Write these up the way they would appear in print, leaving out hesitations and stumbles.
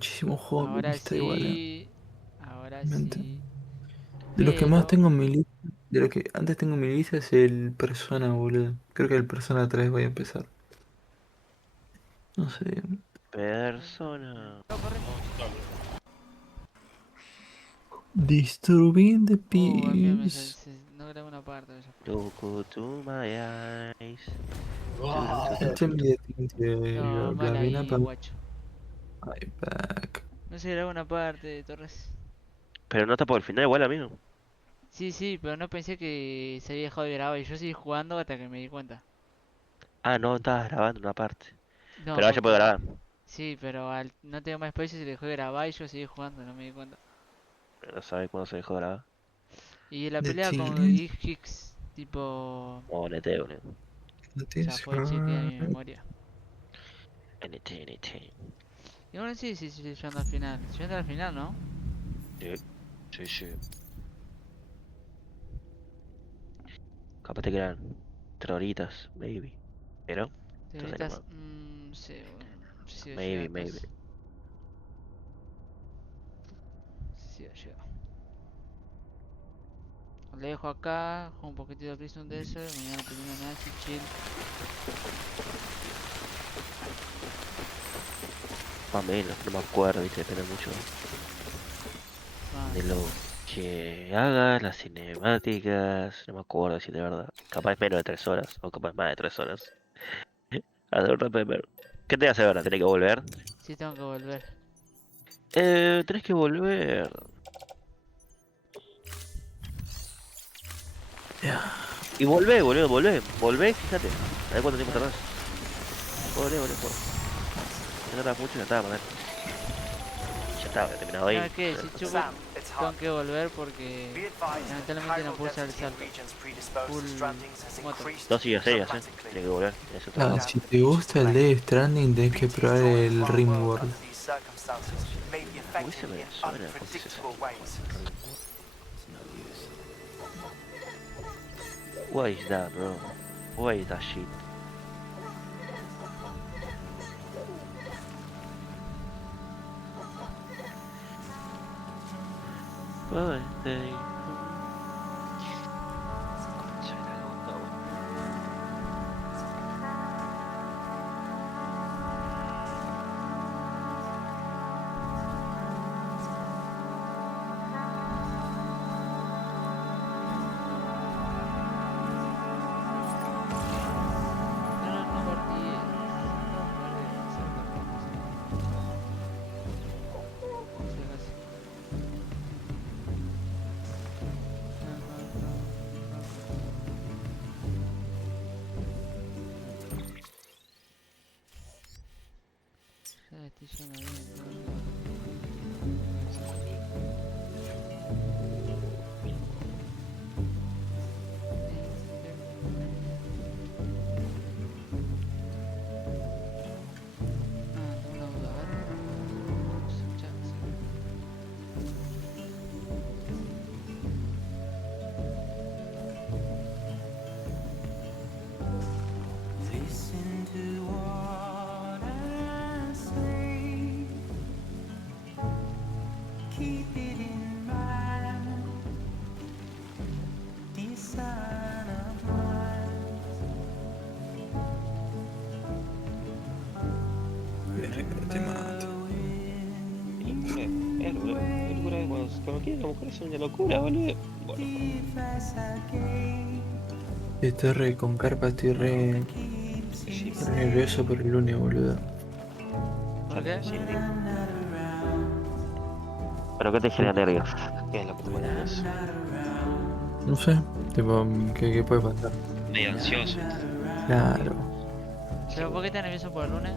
muchísimos juegos en mi Ahora lista igual, sí. Ahora realmente. sí. De los que más Pero. tengo en mi lista, de los que antes tengo en mi lista es el Persona, boludo. Creo que el Persona 3 voy a empezar. No sé. Persona. No, corre. Disturbing the A mí peace. no grabé una parte de esa. Look to my eyes. Tell me the things No, you're mal bluffing ahí, about. guacho. My back. No se grabó una parte de Torres. Pero no está por el final igual, amigo. Sí, sí, pero no pensé que se había dejado de grabar y yo seguí jugando hasta que me di cuenta. Ah, no, estabas grabando una parte. No, Pero ahora ya puedo porque. grabar. Sí, pero no tengo más espacio se dejó de grabar y yo seguí jugando, no me di cuenta. No sabe cuándo se dejó de grabar. Y la The pelea thing con is, Hicks, tipo. Oh, NT, boludo. that Ya is fue, chequea mi hard. memoria. NT, NT. Y bueno, sí, sí, sí, llegando al final. Llegando al final, ¿no? Sí, sí, sí. Capaz te quedan 3 horitas, maybe. Pero, estás Ahorita, animado. no sé, no sé si voy a llegar Maybe, a casa. maybe. No sé si voy a llegar. Lo dejo acá, juego un poquitito de Prison Desert, mañana termino Nazi, chill. Más o menos, no me acuerdo, viste, depende mucho Ah, de lo que hagas, las cinemáticas. No me acuerdo si de verdad. Capaz menos de 3 horas, o capaz más de 3 horas. A ver, ¿qué te hace ahora? ¿Tenés que volver? sí tengo que volver. Tenés que volver. Yeah. Y volvé, boludo, volvé. Volvé, fíjate. A ver cuánto tiempo Dale. tardás. Volvé, volvé, volvé. Si no tardas mucho, ya está, man. Ya está, ya terminado ¿Sabes ahí. qué? Si chupo, tengo que volver porque lamentablemente no puedo usar el salto. Full moto. 2 y 6, Tenés que volver. Eso está. Ah, si te gusta el Death Stranding, tenés que probar el Rimworld. Uy, se me suena cuando dices eso. What is that, bro? What is that shit? Birthday. Concha de la lora, boludo. No, no, no partí. No, no, salto, por si acaso. Ya estoy yendo bien, todo. Ah, tengo una duda, a ver. Ya, sí. Listen to what I say. Keep it in mind. This sign of mine. Te mato. Y, boludo. Es locura de cuando quiere la mujer es una locura, boludo. Bueno, If as I gave, Estoy re con carpa, estoy re, keeps sí, you re boludo. nervioso por el lunes, boludo. ¿Por Sale, qué? sí, when digo. I'm not around. ¿Pero qué te genera nervios? ¿Qué es lo que te pone I'm nervioso? not around. No sé, tipo, ¿qué puede pasar? Medio When I'm ansioso, not ¿viste? around. Claro. Sí, ¿Pero por qué boludo. estás nervioso por el lunes?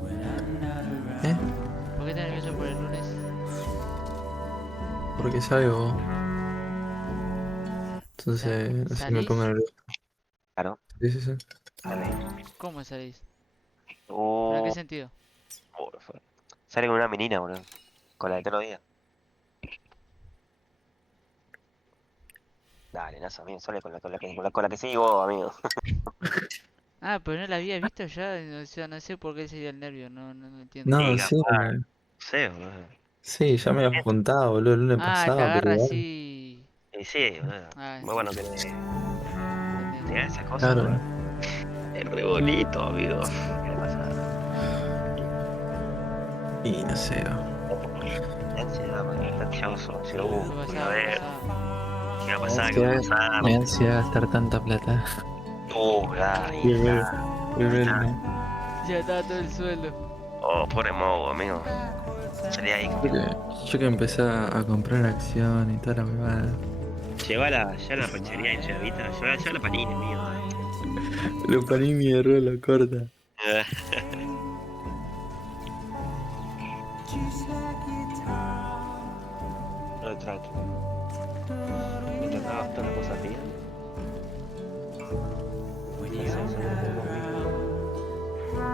When I'm not ¿Eh? around. ¿Por qué estás nervioso por el lunes? Porque salgo, entonces, no sé, me pongo ¿Salís? nervioso. Claro, Sí, sí, sí. sale. ¿Cómo salís? ¿Pero en qué Oh, sentido? por favor. Sale con una menina, boludo. Con la de todos los días. Dale, no amigo. Sale con la que sigo, amigo. Ah, pero no la había visto ya, o sea, no sé por qué sería el nervio, no entiendo. No, Sí, sí, capaz. sé, boludo. Sí, ya me había contado, boludo, el lunes Ah, el que pasado, pero agarra igual. así. Y sí, boludo. Ah, Muy bueno entendés. tener esa cosa, Claro. boludo. Es re bonito, amigo. ¿Qué va a pasar? Y no sé. La ansiedad, man, está ansioso. Si no, ¿Qué voy a pasaba? ¿Qué ver pasaba? qué va a Me da pasar, qué va a ansiedad, pasar. me da ansiedad gastar tanta plata. Ahí está, Primero, ahí primero, está. ¿no? Ya estaba todo el suelo. Oh, pobre Mogo, amigo. Salí ahí. Yo que empecé a comprar acción y toda la huevada. Lleva la ranchería en Chavita, lleva la panini, amigo. Lo paní mi error lo corta. just like guitar. No, tranqui. Mientras no hagas todas las cosas bien, When ya you're sé, seguro que not vos mismo around,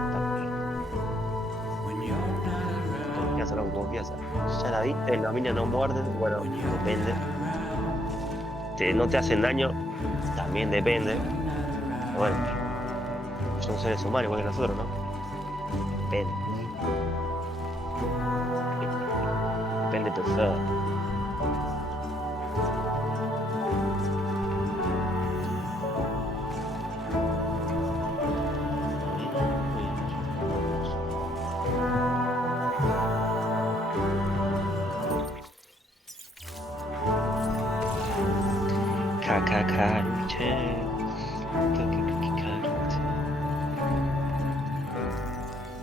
estás bien. when you're not Confianza, around, loco, confianza. Ya la viste, las minas no muerden, bueno, when you're depende. not around, No te hacen daño, también when depende. you're not Bueno, around. son seres humanos igual que nosotros, ¿no? Depende. Depende pesado. Kakakaruche. Kakakaruche.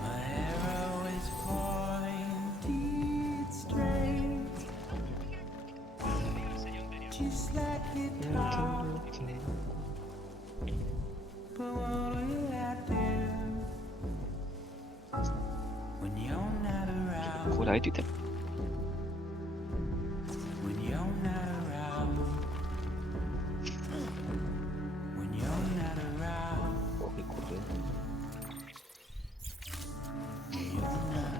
My arrow is pointed straight, just like guitar. But what will I do when you're not around? Cura, vete. When you're not around, when you're not around, Oh, qué curioso. when you're not around.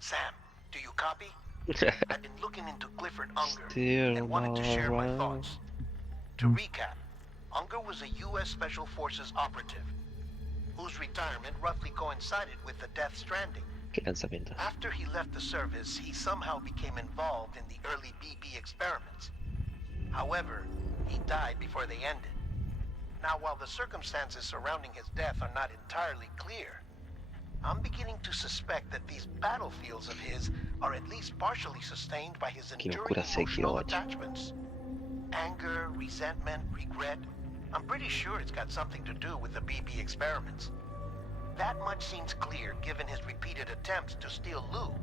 Sam, do you copy? I've been looking into Clifford Unger Still and wanted to share my around. thoughts. To recap, Unger was a U.S. Special Forces operative whose retirement roughly coincided with the Death Stranding. Qué lanzamiento. After he left the service, he somehow became involved in the early BB experiments. However, he died before they ended. Now, while the circumstances surrounding his death are not entirely clear, I'm beginning to suspect that these battlefields of his are at least partially sustained by his Qué enduring oscura se quedó, emotional guacho. attachments. Anger, resentment, regret. I'm pretty sure it's got something to do with the BB experiments. That much seems clear given his repeated attempts to steal Lou.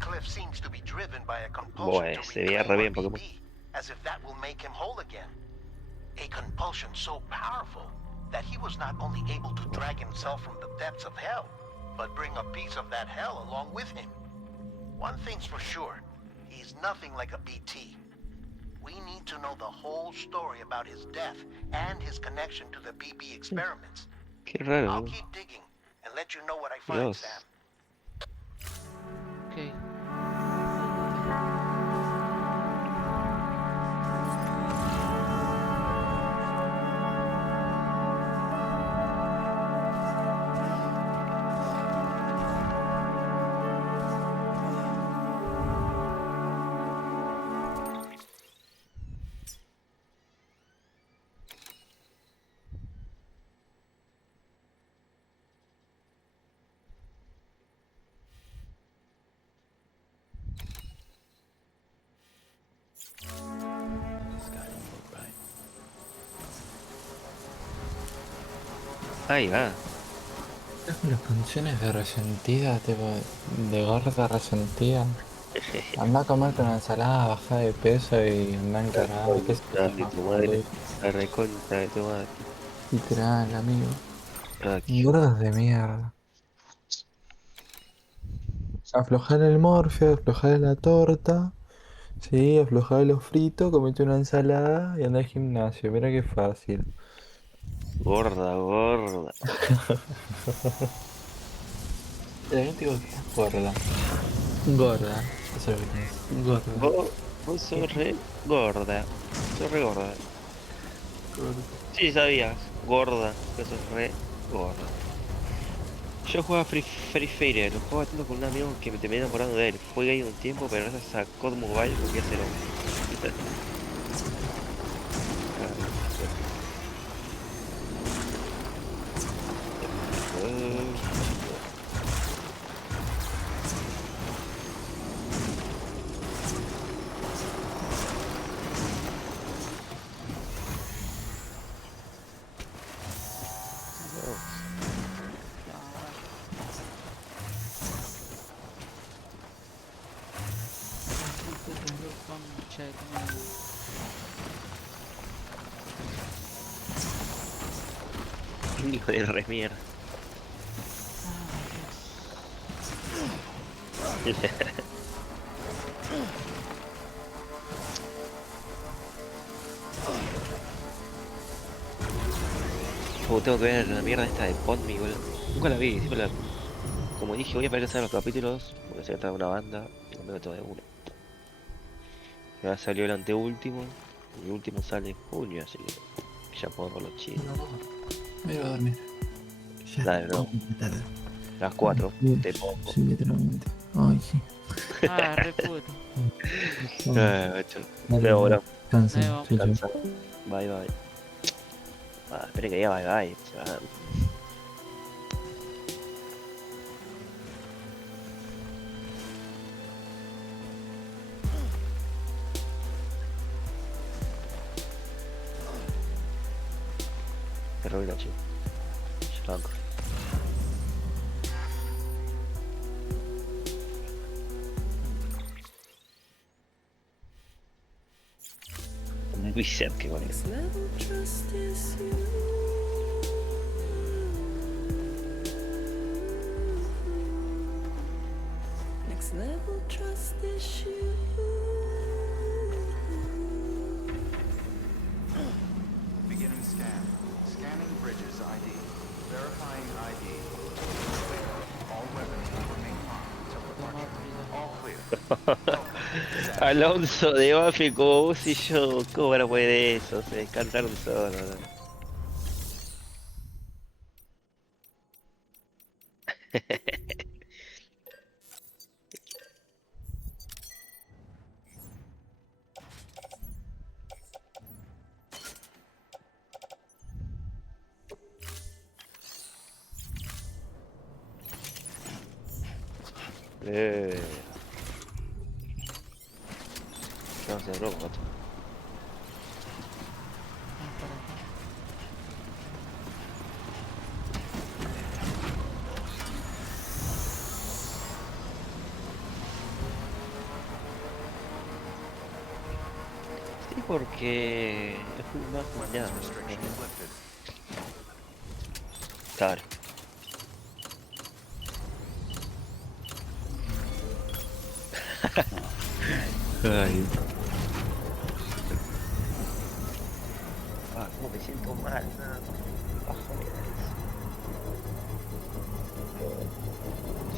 Cliff seems to be driven by a compulsion Bueno, to se veía reclaim re our bien Pokémon. BB, as if that will make him whole again. A compulsion so powerful that he was not only able to drag himself from the depths of hell, but bring a piece of that hell along with him. One thing's for sure, he's nothing like a BT. We need to know the whole story about his death and his connection to the BB experiments. Qué raro, I'll ¿no? keep digging and let you know what I find, Dios. Sam. Ok. Ahí va. Es con las canciones de resentida, tipo, de gorda resentida. Anda a comerte una ensalada, baja de peso y anda La encargado, qué sé concha de yo, tu madre. boludo. La reconcha de tu madre. Literal, amigo. Aquí. Gordos de mierda. Aflojar el morfio, aflojar la torta. Sí, aflojar los fritos, comete una ensalada y anda al gimnasio. Mira qué fácil. Gorda, gorda. También digo que estás gorda. Gorda. Eso es lo que tienes. Gorda. Vos, vos sos re gorda. Sos re gorda. Gorda. Sí, sabías. Gorda. Que sos re gorda. Yo jugaba Free Fire, lo jugaba tanto con un amigo que me terminé enamorando de él. Fue gay un tiempo, pero gracias a COD Mobile volví a ser hombre. Ah, Dios. Concha de tu madre. Hijo de remierda. Tengo que ver la mierda esta de Podme, boludo. Nunca la vi, siempre la... Como dije, voy a empezar los capítulos, porque se trata de una banda, y me meto de uno. Ya salió el anteúltimo, y el último sale en junio, así que ya puedo verlo chido. No, me iba a dormir. Ya Dale, está no, muy tarde. las 4, Sí, te pongo. sí, literalmente. Ay, sí. Ah, re puto. Macho. Dale, Luego, dale. bro, Cansa. Ahí vamos. Chau, chau. cansa. Bye, bye. Ah, esperen que diga bye, bye. Se va. Qué ruido, chico. Ya banco. Un wizard que con Next level trust is you. Next level trust is you. Beginning scan. Scanning bridges ID. Verifying ID. All weapons will remain armed until departure. All clear. Alonso de Bafi como vos y yo, ¿cómo van a poder eso? Se descansaron solo, ¿no? ¿Qué vamos a hacer, loco, macho? Sí, porque es más mañana. Claro. Ay. Ah, cómo me siento mal, nada. Bajones.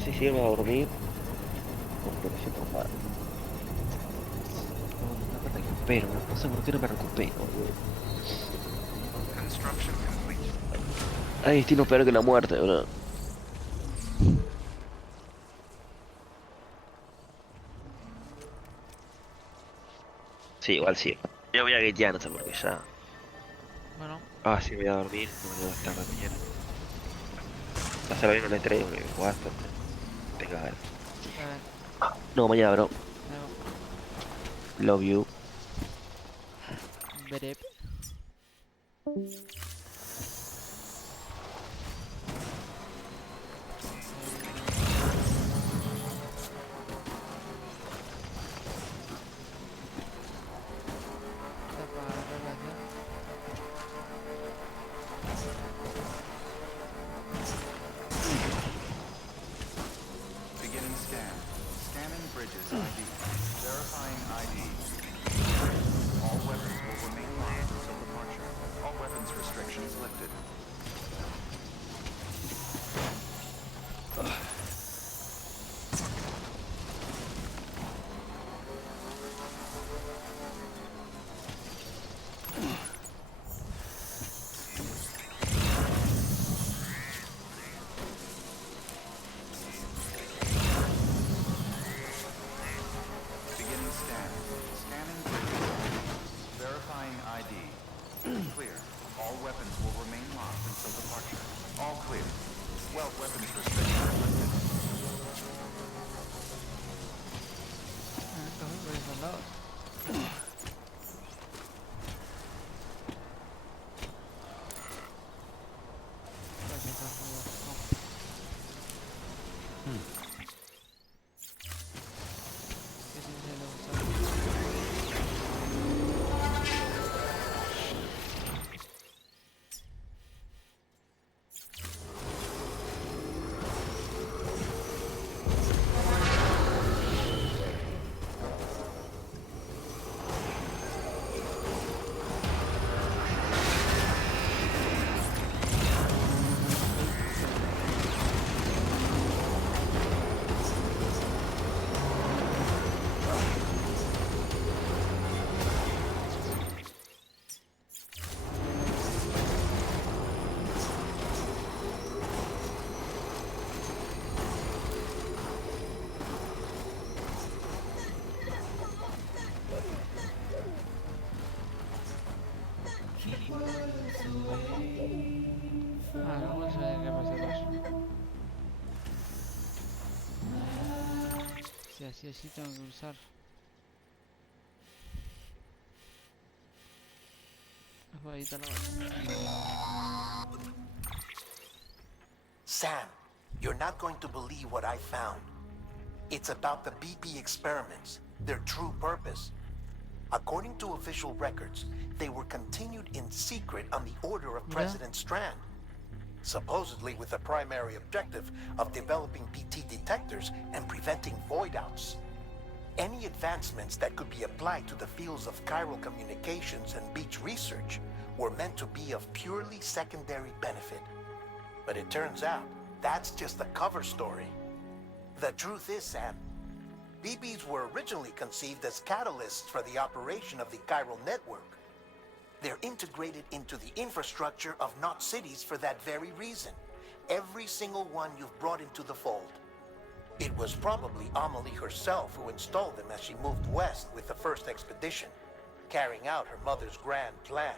Sí, sí, irme a dormir. Porque me siento mal. No, una pata que recupero, no sé por qué no me recupero, boludo. Construction complete. Hay destino peor que la muerte, bro. Sí, igual sí. Yo voy a gatear, no sé por qué ya. Bueno, Ah, sí, voy a dormir. No me voy a estar de mañana. Hacerlo bien en el E3 porque jugaste. Te cagas. a ver. No, mañana, bro. Ahí vamos. Love you. Veré. Está para agarrar Beginning scan. bridges ID. Verifying ID. All weapons will remain locked until departure. All weapons restrictions lifted. Beginning scan. Scanning bridges. Verifying ID. Clear. All weapons will remain locked until departure. All clear. Well, weapons restrictions lifted. Entonces por esos lados. Creo que está jugando. ¿Qué se lo usa? Ah, no sé qué pasa con eso. Si así tengo que usar. Ahí está la bala. Sam, you're not going to believe what I found. It's about the BP experiments, their true purpose. According to official records, they were continued in secret on the order of President Strand, supposedly with the primary objective of developing BT detectors and preventing void-outs. Any advancements that could be applied to the fields of chiral communications and beach research were meant to be of purely secondary benefit. But it turns out, that's just a cover story. The truth is, Sam, BBs were originally conceived as catalysts for the operation of the chiral network. They're integrated into the infrastructure of Knot cities for that very reason. Every single one you've brought into the fold. It was probably Amelie herself who installed them as she moved west with the first expedition, carrying out her mother's grand plan,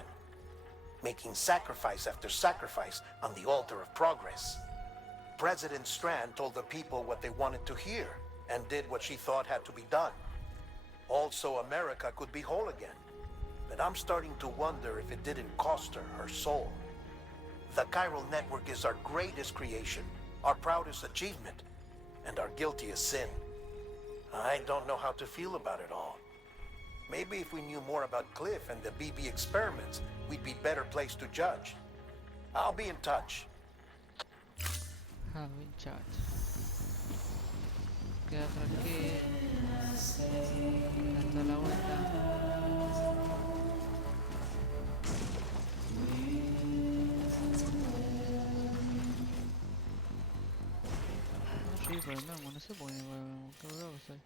making sacrifice after sacrifice on the altar of progress. President Strand told the people what they wanted to hear, and did what she thought had to be done. Also, America could be whole again. But I'm starting to wonder if it didn't cost her her soul. The chiral network is our greatest creation, our proudest achievement, and our guiltiest sin. I don't know how to feel about it all. Maybe if we knew more about Cliff and the BB experiments, we'd be better placed to judge. I'll be in touch. Have in chat. Queda tranquilo. Hasta la vuelta. Sí, pero no sé por qué bravo soy.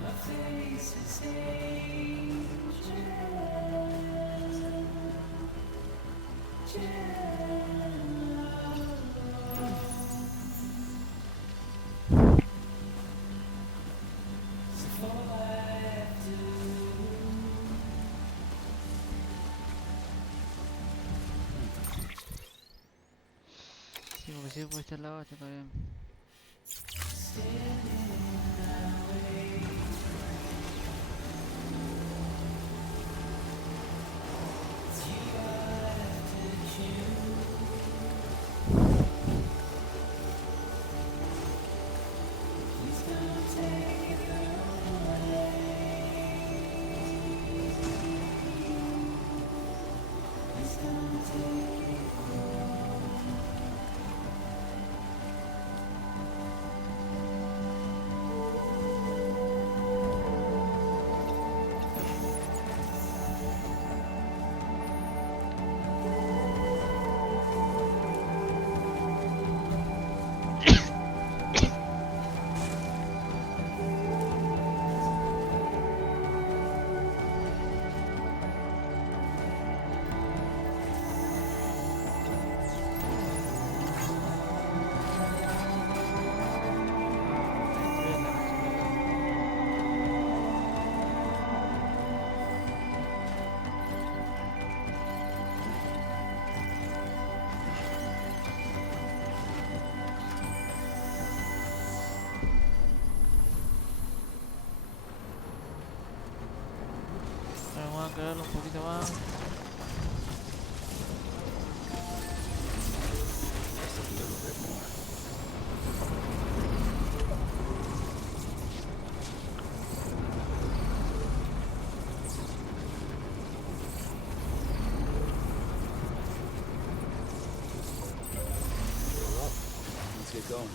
Nothing Sí, porque si por este lado está todo bien. Vamos a crearlo un poquito más. Let's get going.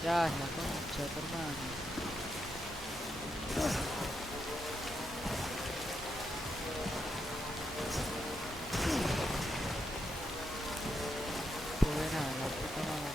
Tirás la concha de tu hermano. Pues nada, la puta madre.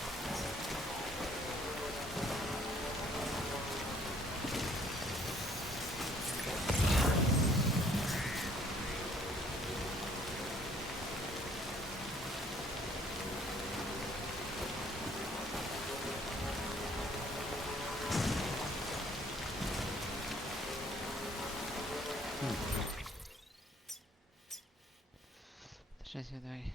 Estoy haciendo ahí.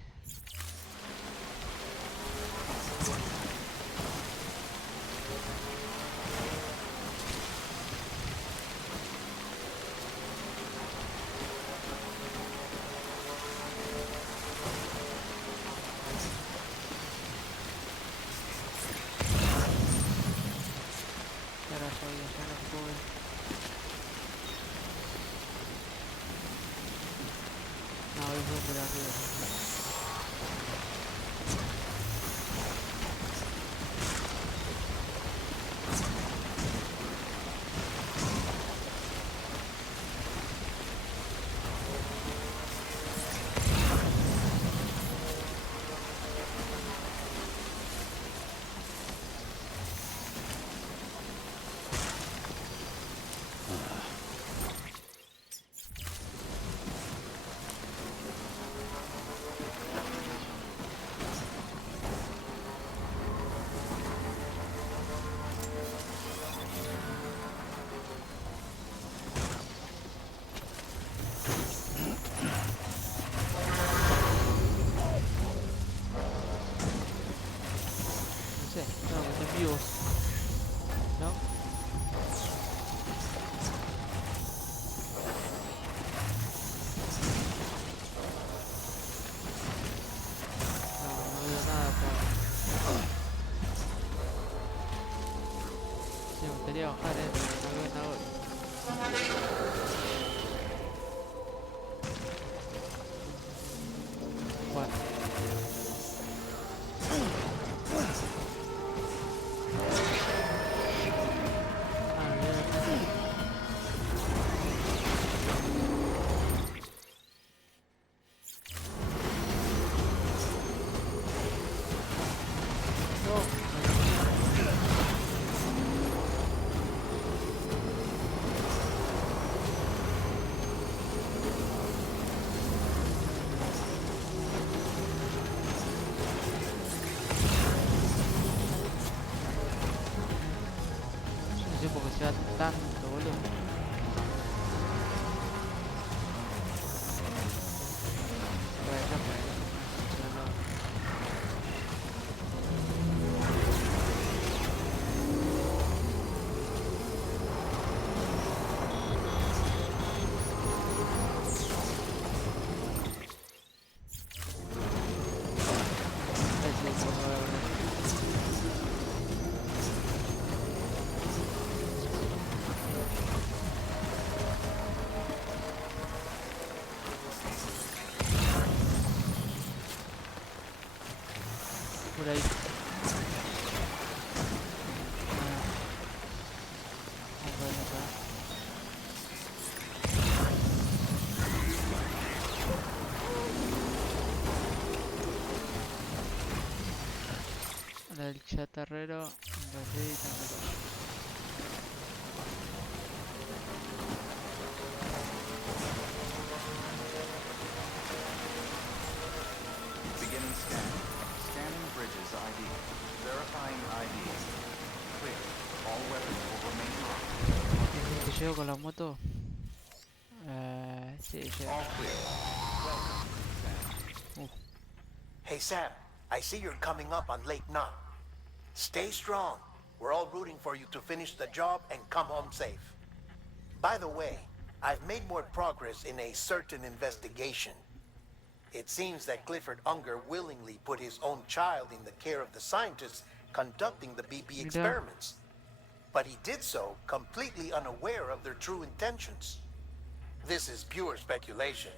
Carajo, ya no puedo ver. No, voy por arriba. bajar, no veo nada. Bueno, yo no sé por qué se da tanto, boludo. Por allá, por allá. Ese es como la verdad. Por ahí. Vamos a ver acá. La del chatarrero, la de también. Beginning scan. Scanning bridges ID. Verifying ID. Clear. All weapons will remain locked. ¿Te llego con la moto? Sí, llego. All clear. Welcome. Hey, Sam, I see you're coming up on Lake Knot. Stay strong. We're all rooting for you to finish the job and come home safe. By the way, I've made more progress in a certain investigation. It seems that Clifford Unger willingly put his own child in the care of the scientists conducting the BP experiments. But he did so completely unaware of their true intentions. This is pure speculation,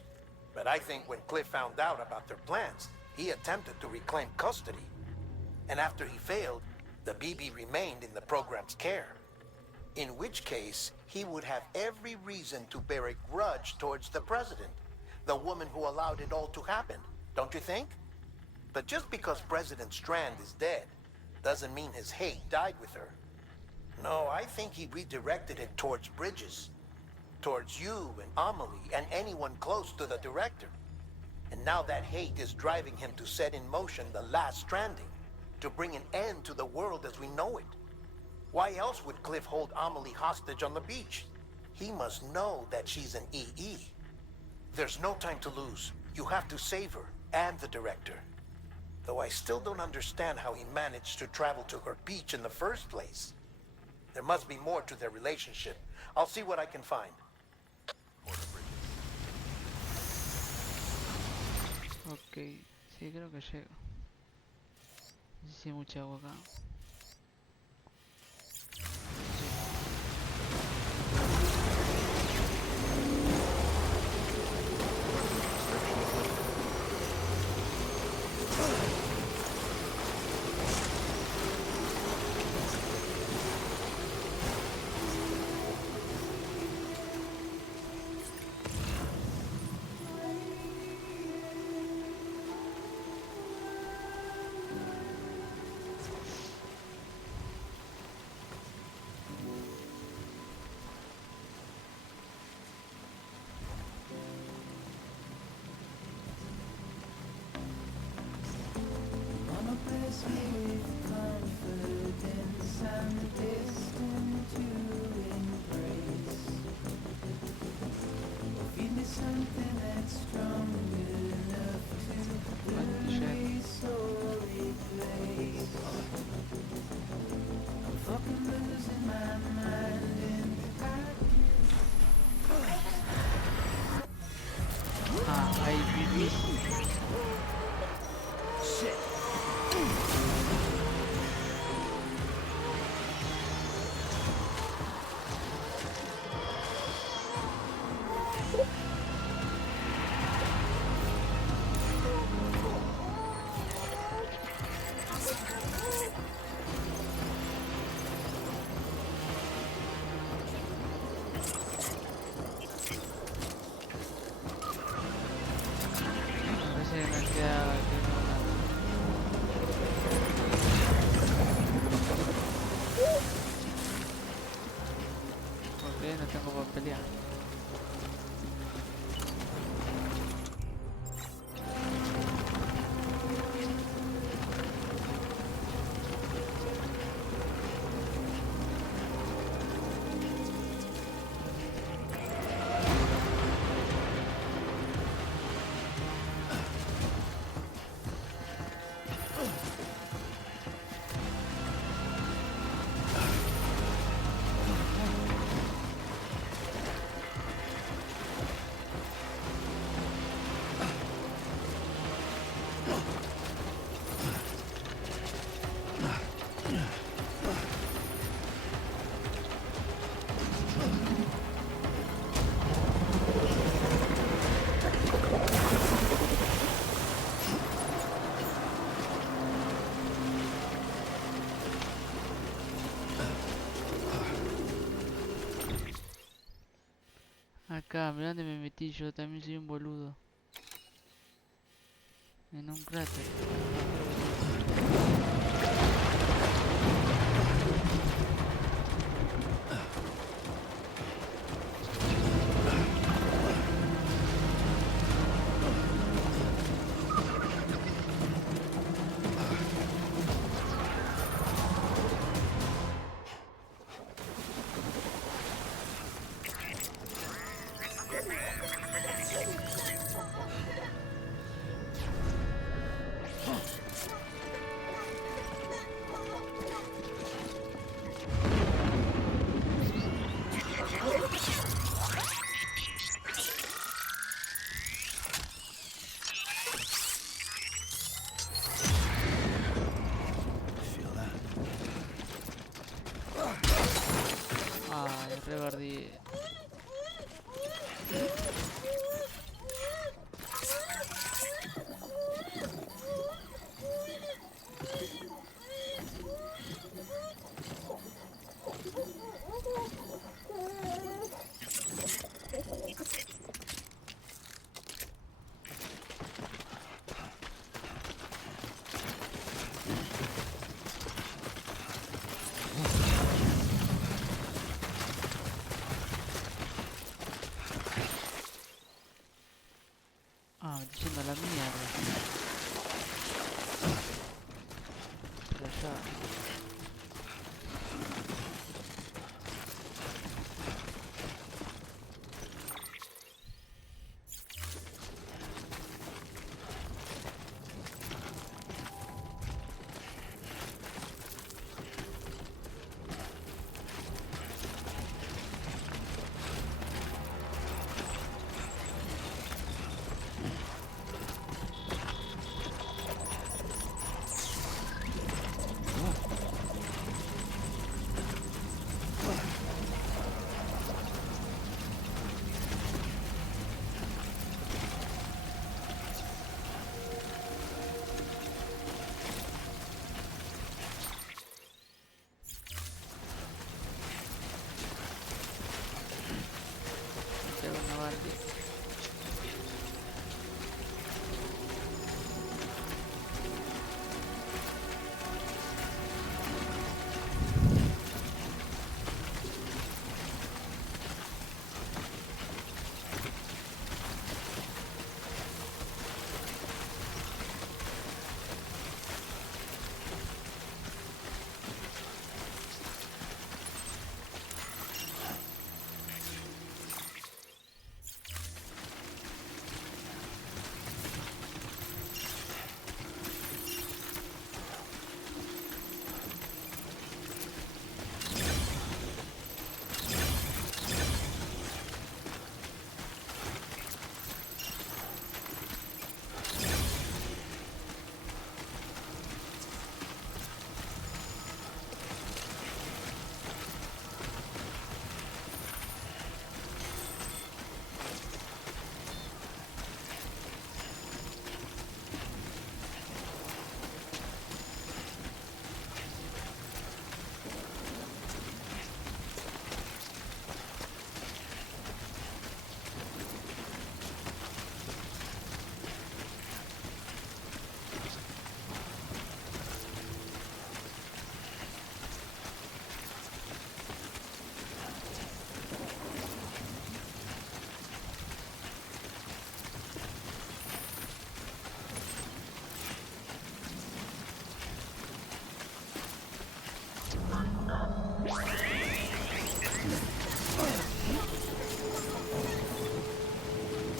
but I think when Cliff found out about their plans, he attempted to reclaim custody. And after he failed, the BB remained in the program's care. In which case, he would have every reason to bear a grudge towards the president, the woman who allowed it all to happen, don't you think? But just because President Strand is dead, doesn't mean his hate died with her. No, I think he redirected it towards Bridges. Towards you and Amelie and anyone close to the director. And now that hate is driving him to set in motion the last stranding, to bring an end to the world as we know it. Why else would Cliff hold Amelie hostage on the beach? He must know that she's an EE. There's no time to lose. You have to save her and the director. Though I still don't understand how he managed to travel to her beach in the first place. There must be more to their relationship. I'll see what I can find. Ok, sí, creo que llego. No sé si hay mucha agua acá. Ah, hay pipis. yo también soy un boludo. En un cráter. Ay, reverdí. Ah, me estoy yendo a la mierda. Pero ya. Tengo una balde.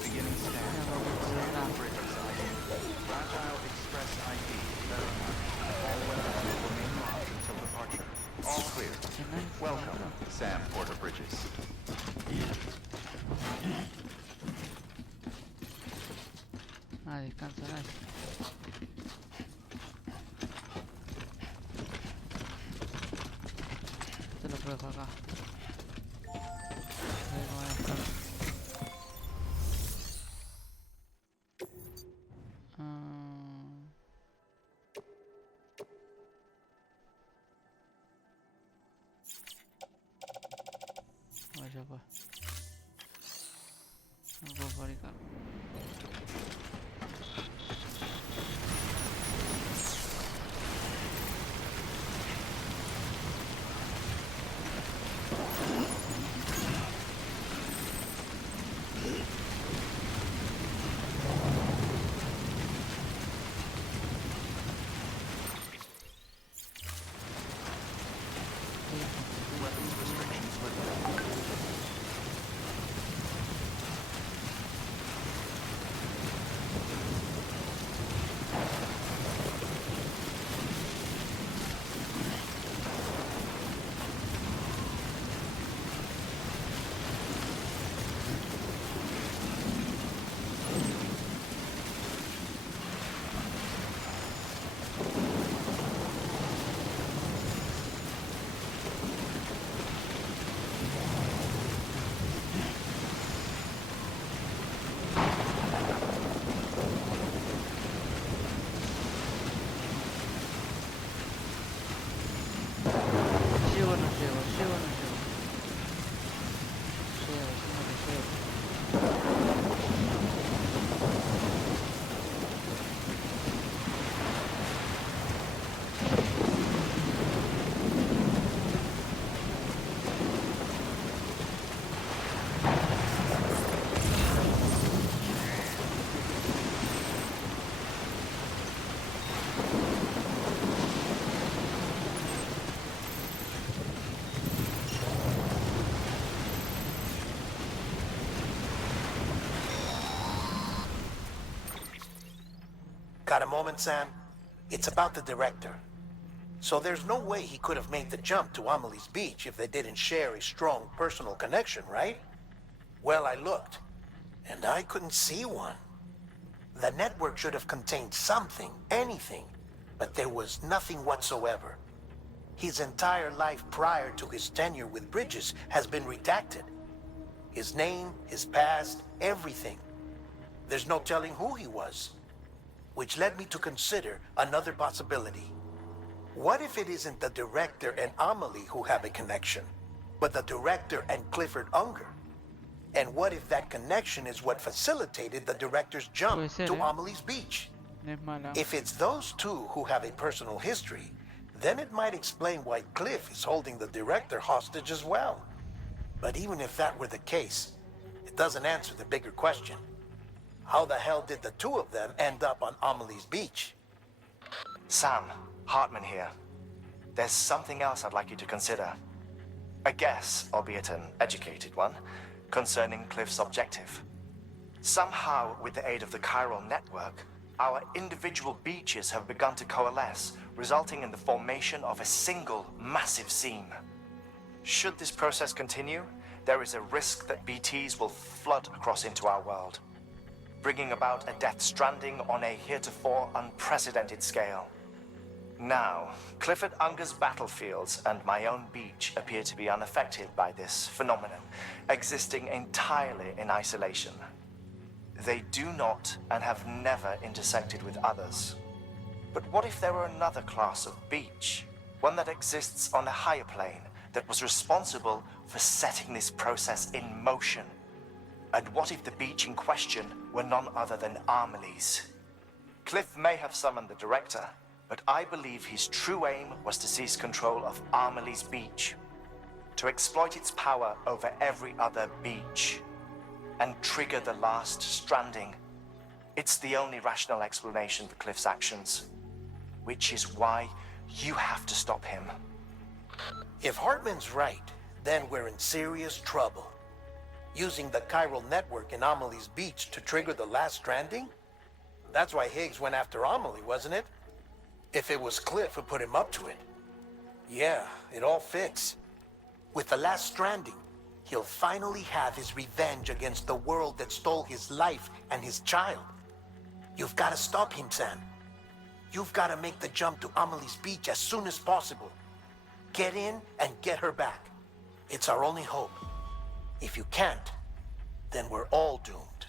Beginning scan. Scan bridges ID. Fragile Express ID verified. All weapons will remain locked until departure. All clear. Que no hay Welcome, nada. Sam Porter Bridges. Ah, descansa, nice. Te lo dejo acá. A ver cómo van a estar. Ya fue. No puedo Ricardo. Weapons restrictions lifted. Llego o no llego, llego o no llego. Llego, decime que llego. Got a moment, Sam? It's about the director. So there's no way he could have made the jump to Amelie's Beach if they didn't share a strong personal connection, right? Well, I looked, and I couldn't see one. The network should have contained something, anything, but there was nothing whatsoever. His entire life prior to his tenure with Bridges has been redacted. His name, his past, everything. There's no telling who he was. Which led me to consider another possibility. What if it isn't the director and Amelie who have a connection, but the director and Clifford Unger? And what if that connection is what facilitated the director's jump Puede ser, to ¿eh? Amelie's Beach? No es mala. If it's those two who have a personal history, then it might explain why Cliff is holding the director hostage as well. But even if that were the case, it doesn't answer the bigger question. How the hell did the two of them end up on Amelie's Beach? Sam, Hartman here. There's something else I'd like you to consider. A guess, albeit an educated one, concerning Cliff's objective. Somehow, with the aid of the chiral network, our individual beaches have begun to coalesce, resulting in the formation of a single massive seam. Should this process continue, there is a risk that BTs will flood across into our world, bringing about a death stranding on a heretofore unprecedented scale. Now, Clifford Unger's battlefields and my own beach appear to be unaffected by this phenomenon, existing entirely in isolation. They do not and have never intersected with others. But what if there were another class of beach, one that exists on a higher plane, that was responsible for setting this process in motion? And what if the beach in question were none other than Amelie's? Cliff may have summoned the director, but I believe his true aim was to seize control of Amelie's Beach, to exploit its power over every other beach, and trigger the last stranding. It's the only rational explanation for Cliff's actions, which is why you have to stop him. If Hartman's right, then we're in serious trouble. Using the chiral network in Amelie's Beach to trigger the last stranding? That's why Higgs went after Amelie, wasn't it? If it was Cliff who put him up to it. Yeah, it all fits. With the last stranding, he'll finally have his revenge against the world that stole his life and his child. You've got to stop him, Sam. You've got to make the jump to Amelie's Beach as soon as possible. Get in and get her back. It's our only hope. If you can't, then we're all doomed.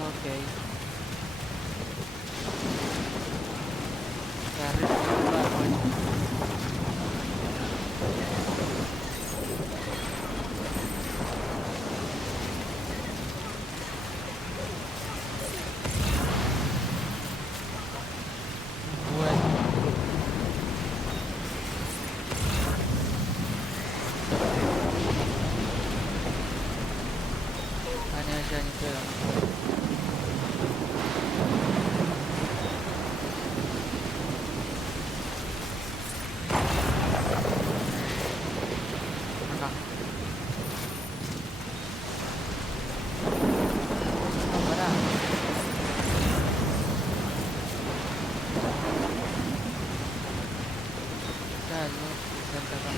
Ok. Agarré el barco, queda ni pedo, ¿no? Acá. No, pará. Sal, ¿no? Y salta acá.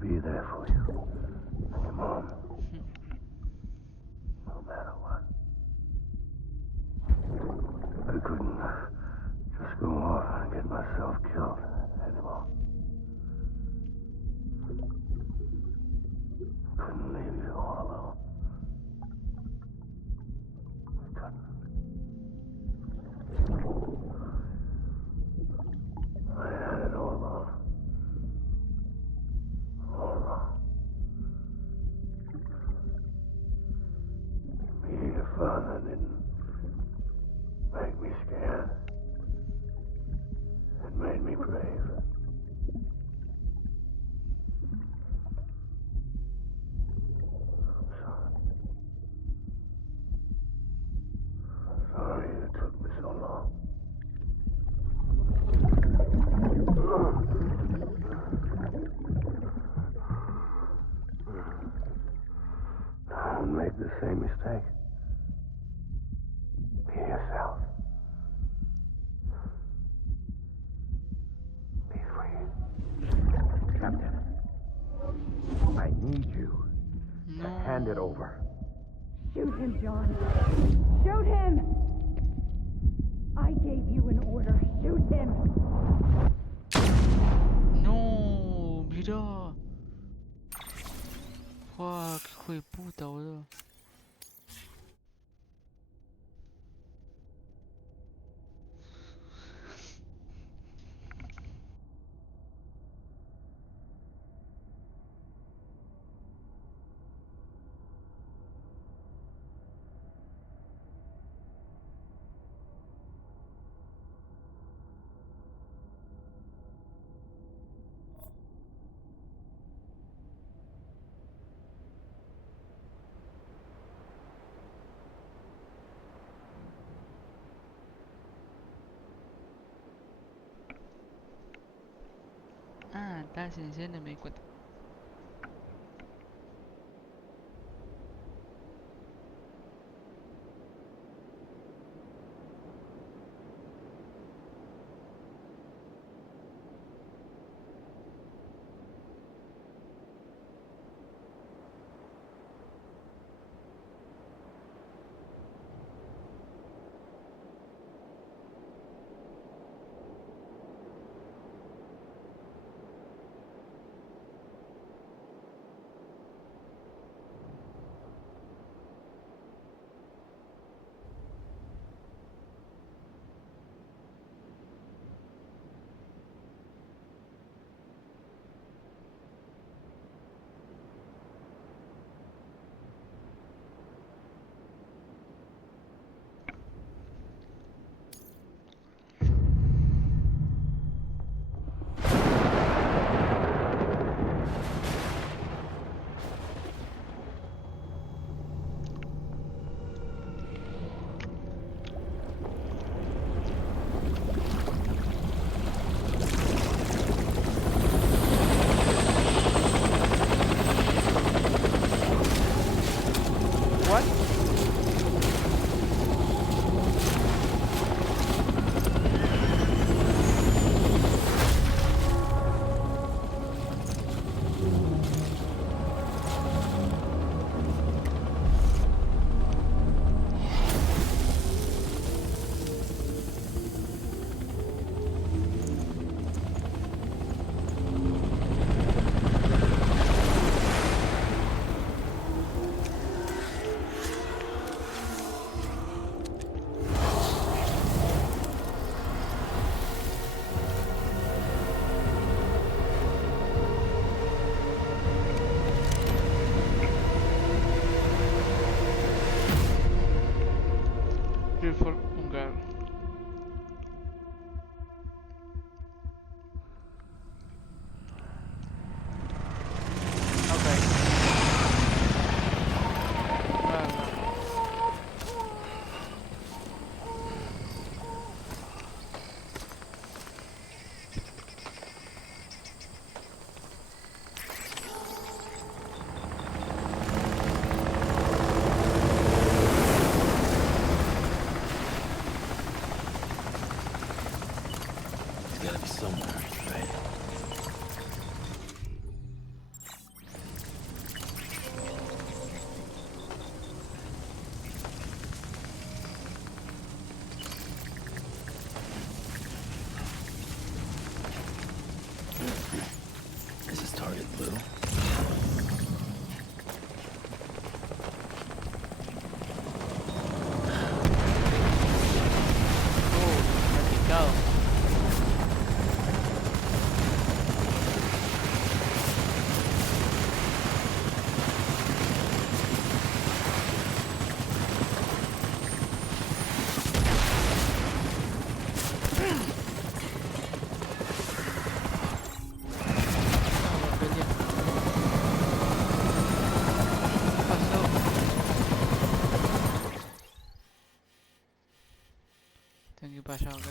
Be there for you and your mom, no matter what. I couldn't just go off and get myself killed anymore. Couldn't leave you all alone. Couldn't. I had it all wrong. All wrong. Being a father didn't make me scared. It made me brave. I'm sorry. I'm sorry it took me so long. Don't make the same mistake. Be yourself. Be free. Captain, I need you to hand it No. over. Shoot him, John. Shoot him! I gave you an order. Shoot him! No, mirá. Fuck, hijo de puta, boludo. Ah, se enciende, me di cuenta. Beautiful Ungar. Okay. It's gotta be somewhere, right? This is target blue. Practicado. Tengo que ir para allá, ok.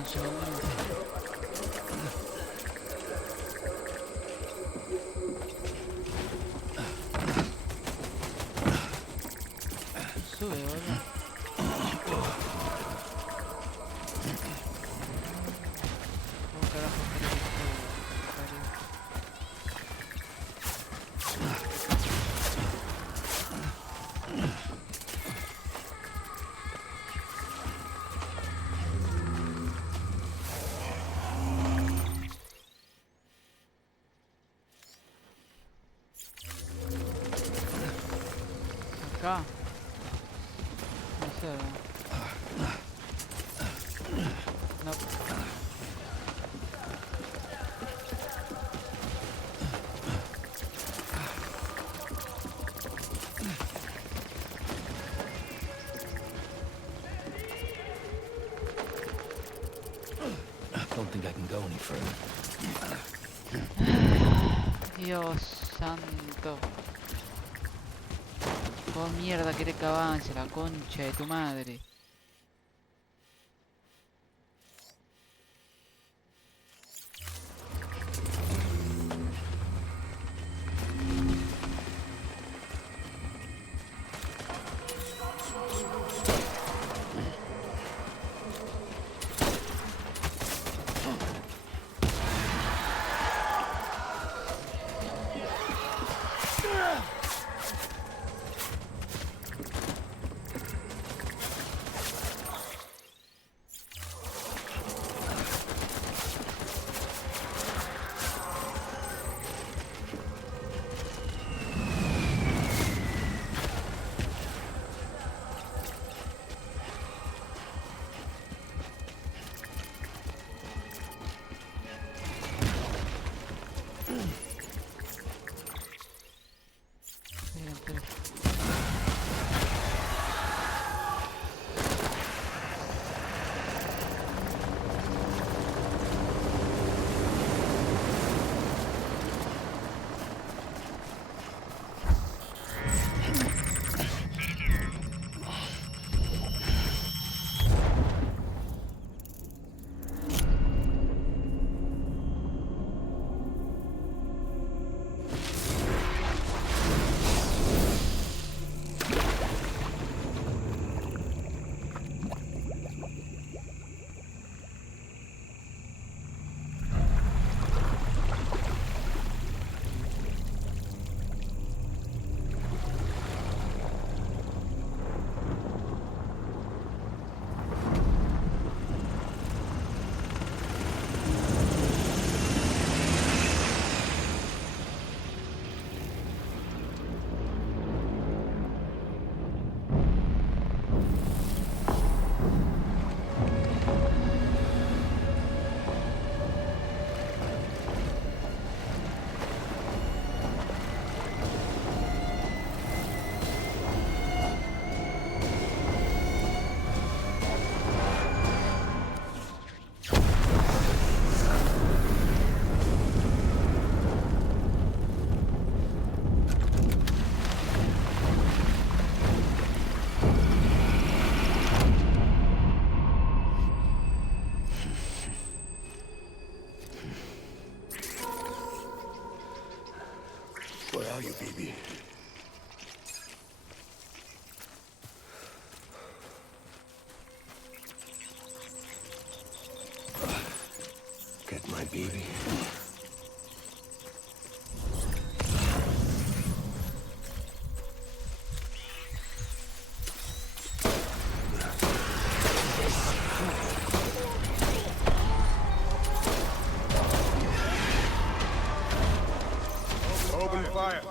un segundo. Sube, boludo. ¿Cómo carajo querés que suba? Acá. No sé. No. Don't think I can go any further. Dios santo. ¿Cómo mierda quiere que avance la concha de tu madre? Where are you, baby? Get my baby. Open fire.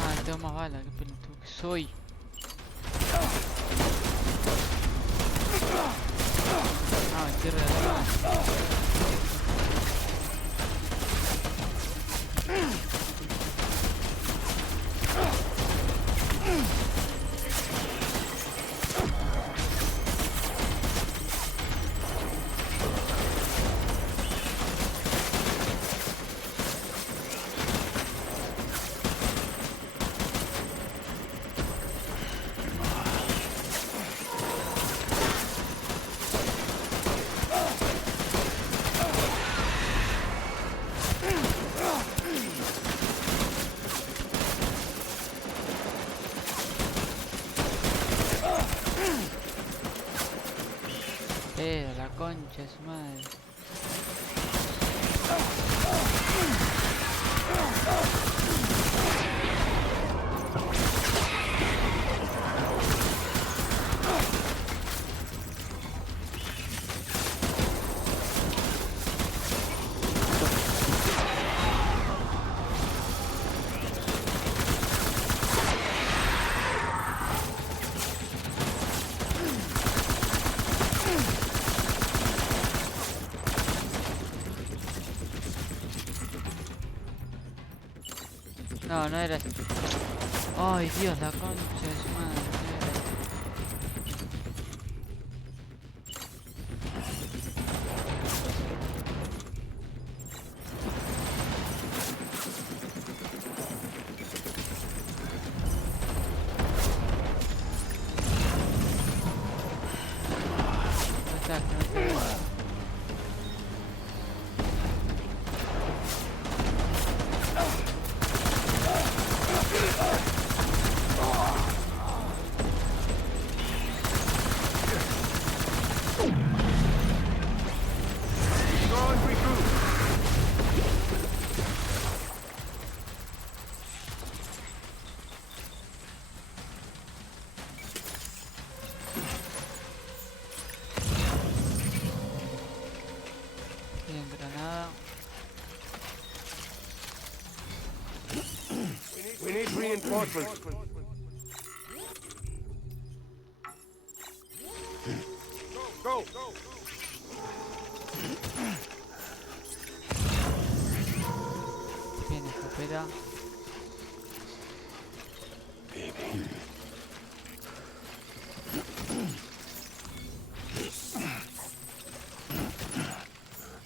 Ah, tengo más balas, qué pelotudo que soy. Ah, me estoy regalando. concha de su madre. No, no era así. Ay, Dios, la concha de su madre. No era así. No está, no está. Bien, granada. We need reinforcements. Go! Bien, escopeta. Baby.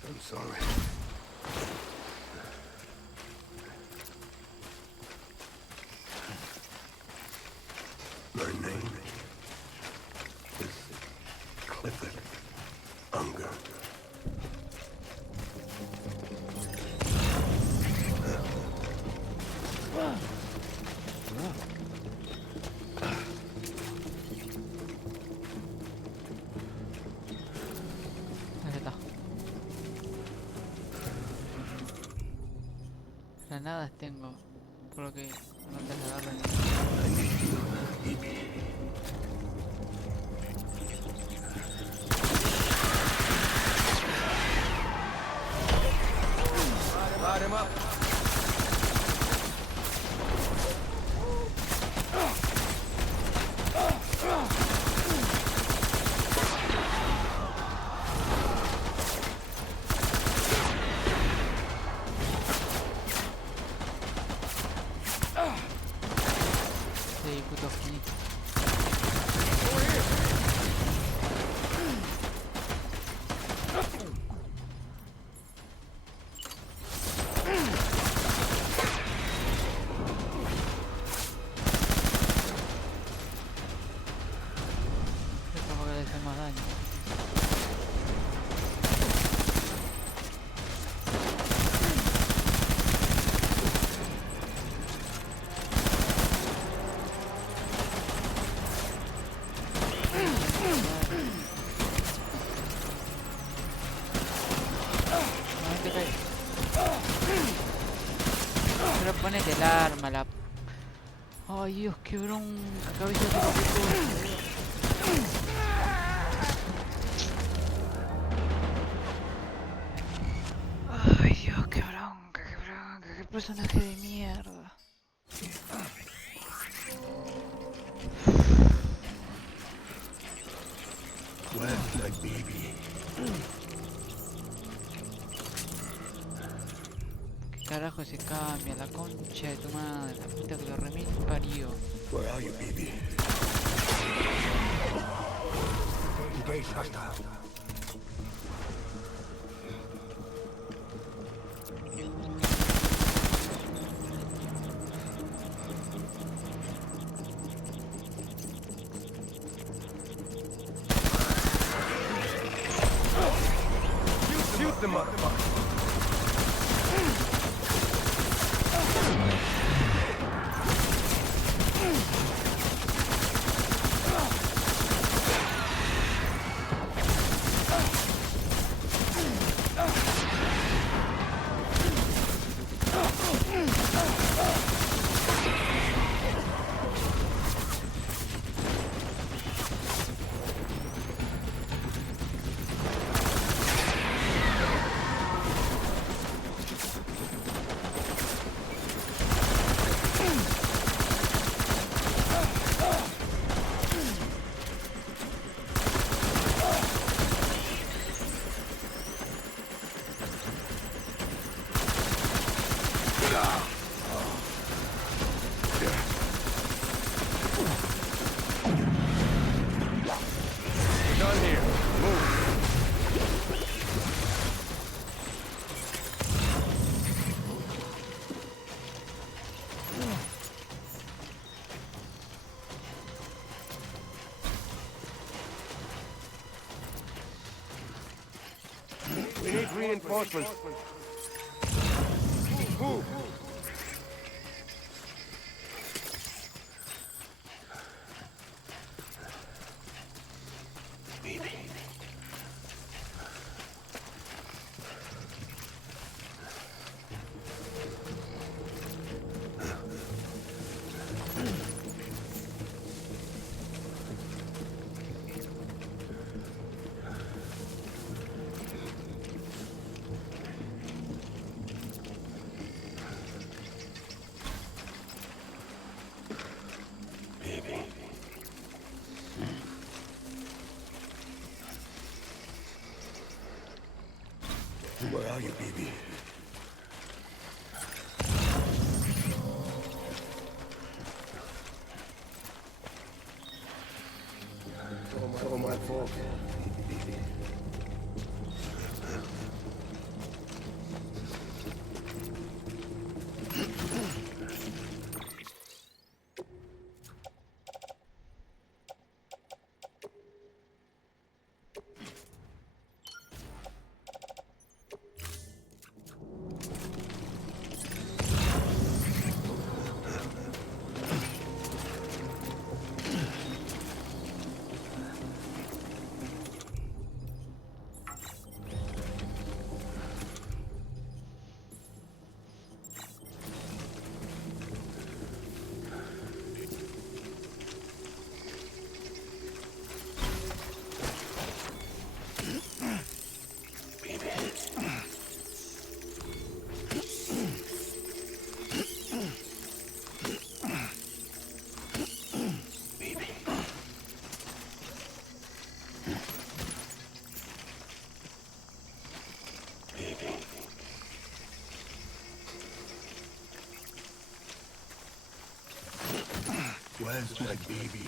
I'm sorry. My name is Clifford Unger. Ahí está. Granadas tengo. Por lo que no te las agarren. I need you, baby. Light him up. Sí, puto finito. Esto porque le hace más daño. No te caes. Pero ponete el arma, la... Ay, Dios, qué bronca, cabeza de Ay, Dios, qué bronca, qué personaje de mierda. Where's my baby? ¿Qué carajo se cambia? La concha de tu madre, la puta que lo remil parió. Where are you, baby? Engage hostile. Shoot the motherfucker! reinforcements. Move. Where are you, baby? Oh, my fault. Where's my baby?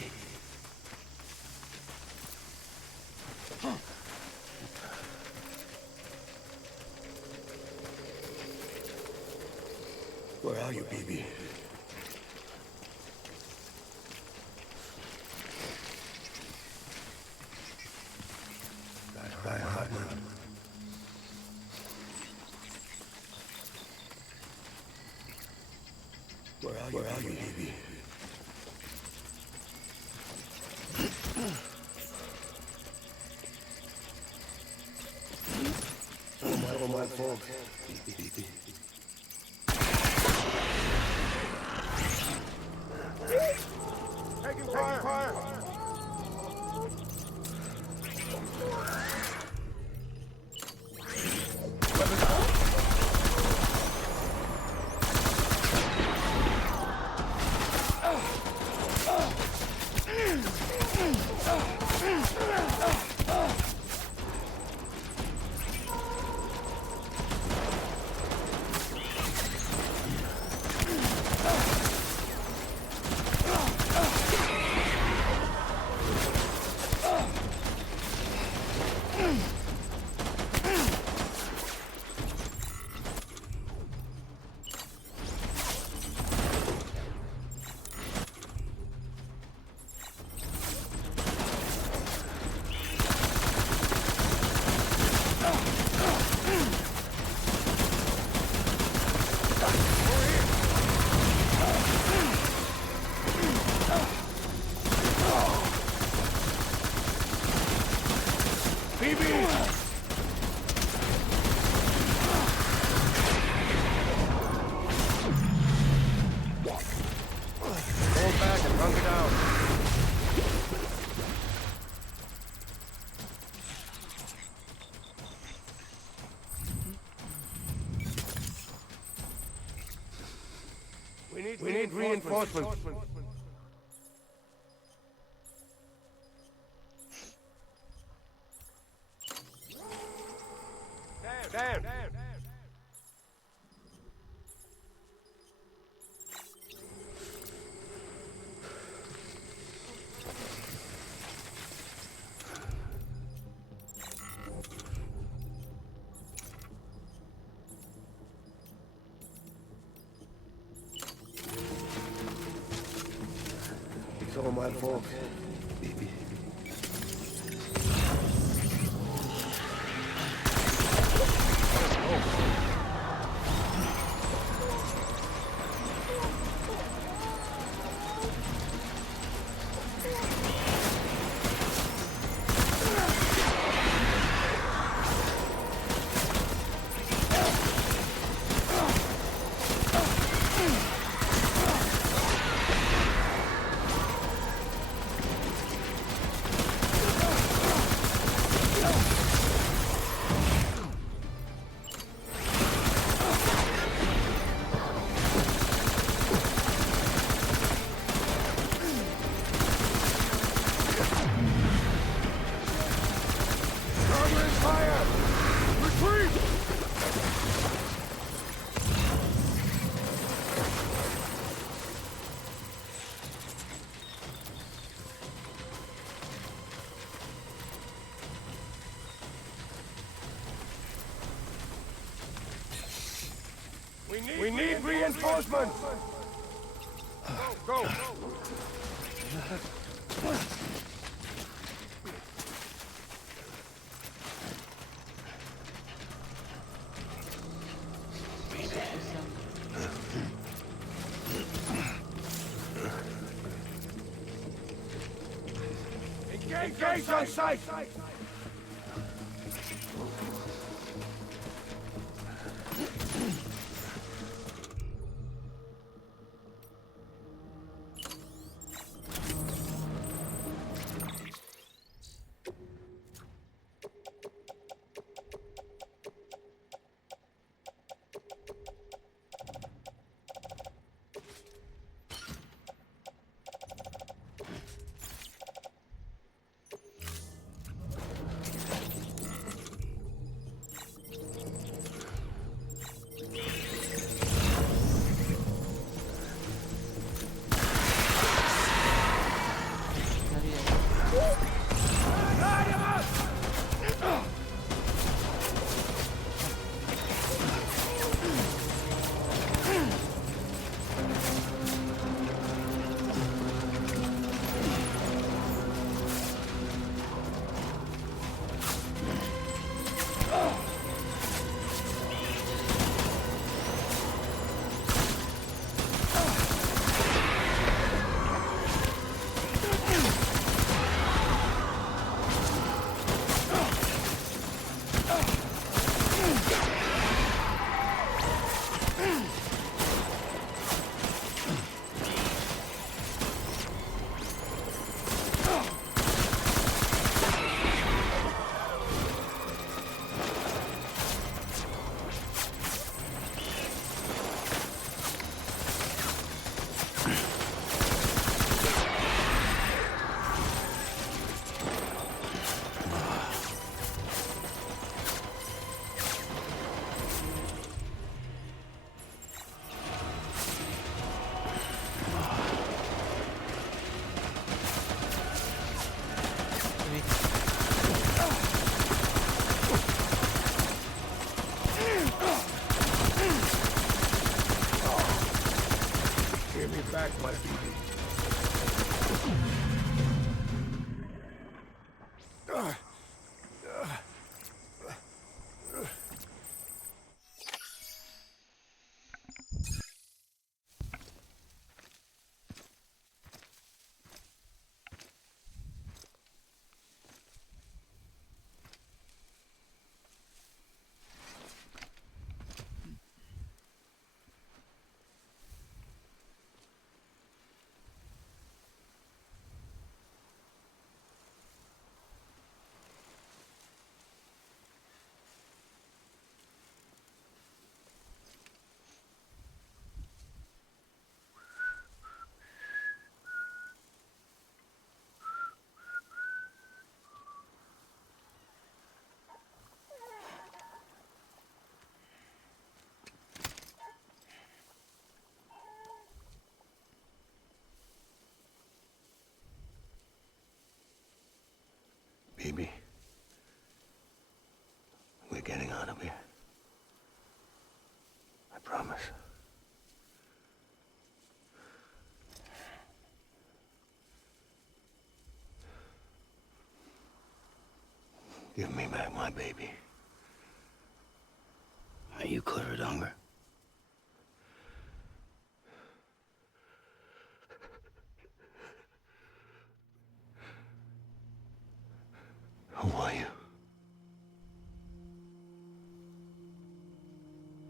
Where are you, baby? By Hartman. Where are you, baby? Oh, my fault. Taking fire! We need reinforcements. Down. It's all my fault, baby. We need reinforcements! Go! Engage on sight! Back, my baby. Baby, we're getting out of here. I promise. Give me back my baby. Are you clear of hunger? Who are you?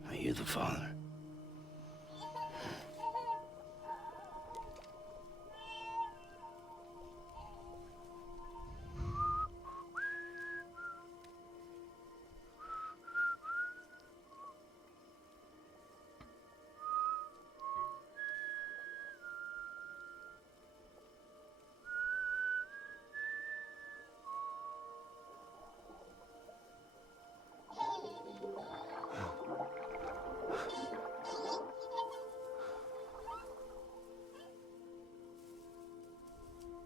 Are you the father?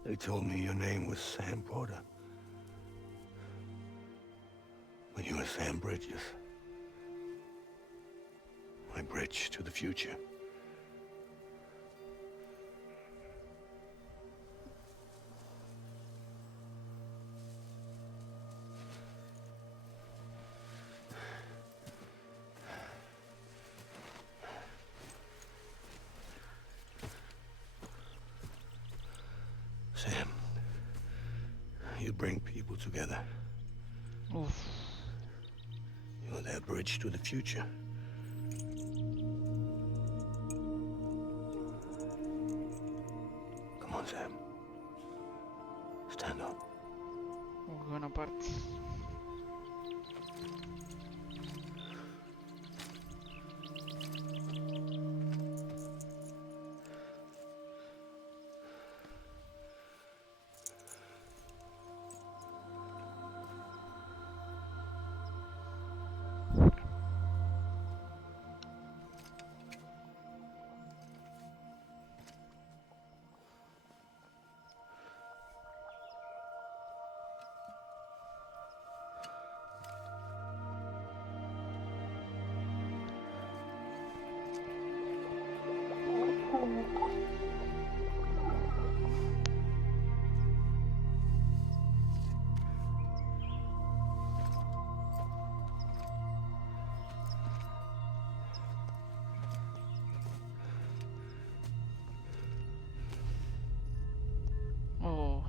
They told me your name was Sam Porter. But you were Sam Bridges. My Bridges. bridge to the future. Sam, you bring people together. Uf. You're their bridge to the future. Come on, Sam. Stand up. Buena parte. Oh.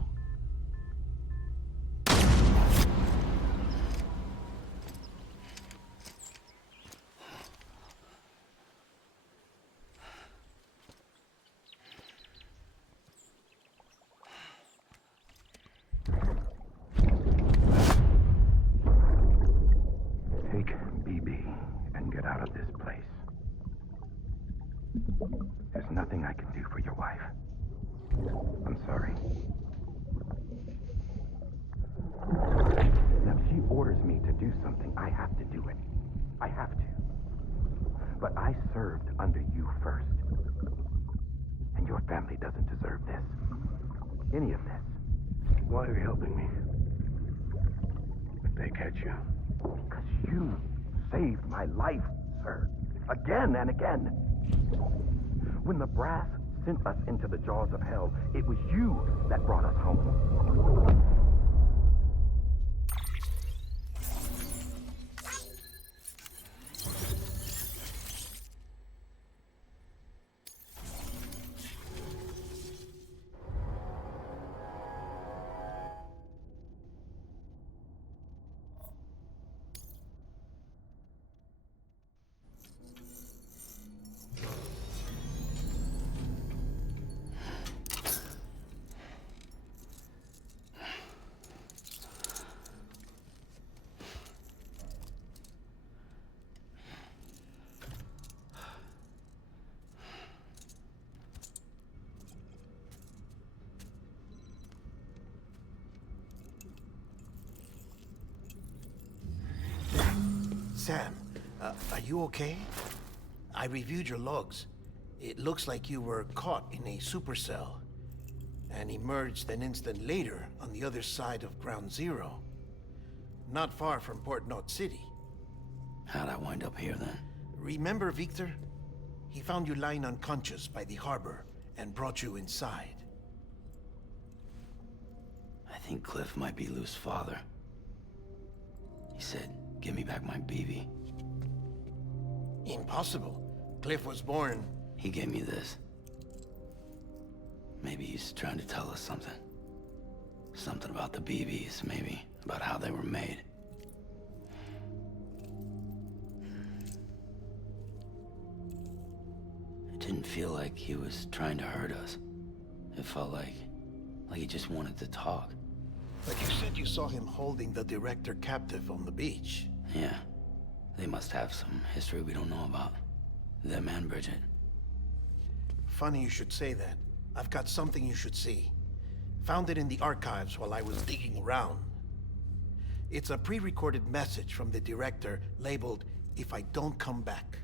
Take BB and get out of this place. There's nothing I can do for your wife. I'm sorry. Now, if she orders me to do something, I have to do it. I have to. But I served under you first. And your family doesn't deserve this. Any of this. Why are you helping me? If they catch you. Because you saved my life, sir. Again and again. When the brass sent us into the jaws of hell, it was you that brought us home. Sam, are you okay? I reviewed your logs. It looks like you were caught in a supercell and emerged an instant later on the other side of Ground Zero. Not far from Port Knot City. How'd I wind up here then? Remember Victor? He found you lying unconscious by the harbor and brought you inside. I think Cliff might be Lou's father. He said, give me back my BB. Impossible. Cliff was born... He gave me this. Maybe he's trying to tell us something. Something about the BBs, maybe. About how they were made. It didn't feel like he was trying to hurt us. It felt like he just wanted to talk. But you said you saw him holding the director captive on the beach. Yeah. They must have some history we don't know about. Them and Bridget. Funny you should say that. I've got something you should see. Found it in the archives while I was digging around. It's a pre-recorded message from the director labeled, "If I don't come back."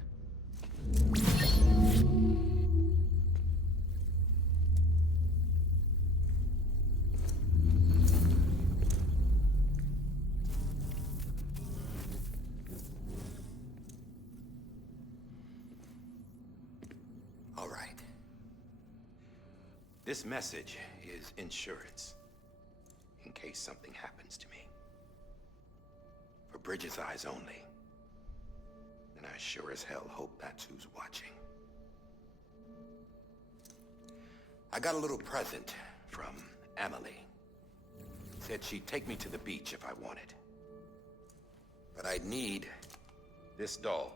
This message is insurance, in case something happens to me. For Bridget's eyes only. And I sure as hell hope that's who's watching. I got a little present from Emily. Said she'd take me to the beach if I wanted. But I'd need this doll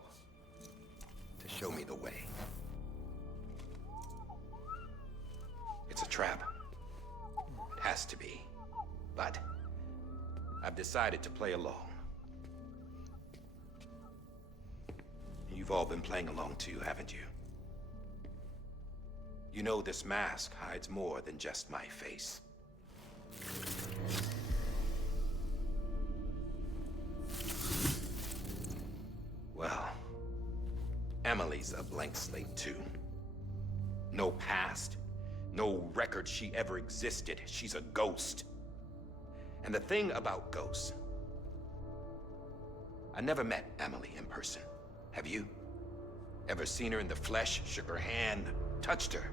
to show me the way. It's a trap. It has to be. But I've decided to play along. You've all been playing along too, haven't you? You know this mask hides more than just my face. Well, Emily's a blank slate too. No past, no record she ever existed. She's a ghost. And the thing about ghosts, I never met Emily in person. Have you? Ever seen her in the flesh, shook her hand, touched her?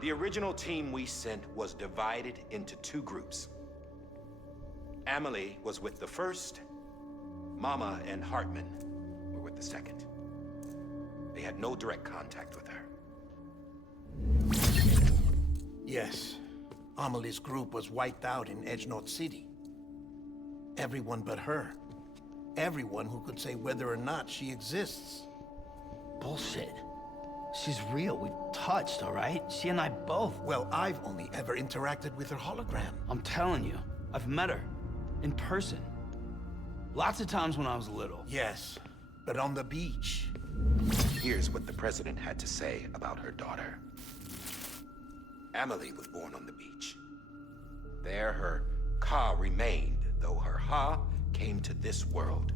The original team we sent was divided into two groups. Emily was with the first. Mama and Hartman were with the second. They had no direct contact with her. Yes. Amelie's group was wiped out in Edgenorth City. Everyone but her. Everyone who could say whether or not she exists. Bullshit. She's real. We've touched, all right? She and I both. Well, I've only ever interacted with her hologram. I'm telling you, I've met her. In person. Lots of times when I was little. Yes, but on the beach. Here's what the president had to say about her daughter. Emily was born on the beach. There her Ka remained, though her Ha came to this world.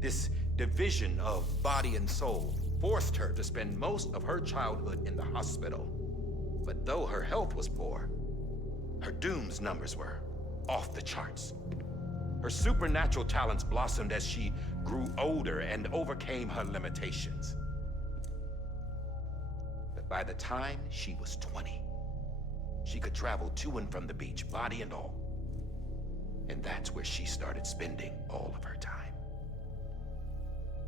This division of body and soul forced her to spend most of her childhood in the hospital. But though her health was poor, her Doom's numbers were off the charts. Her supernatural talents blossomed as she grew older and overcame her limitations. But by the time she was 20, she could travel to and from the beach, body and all. And that's where she started spending all of her time.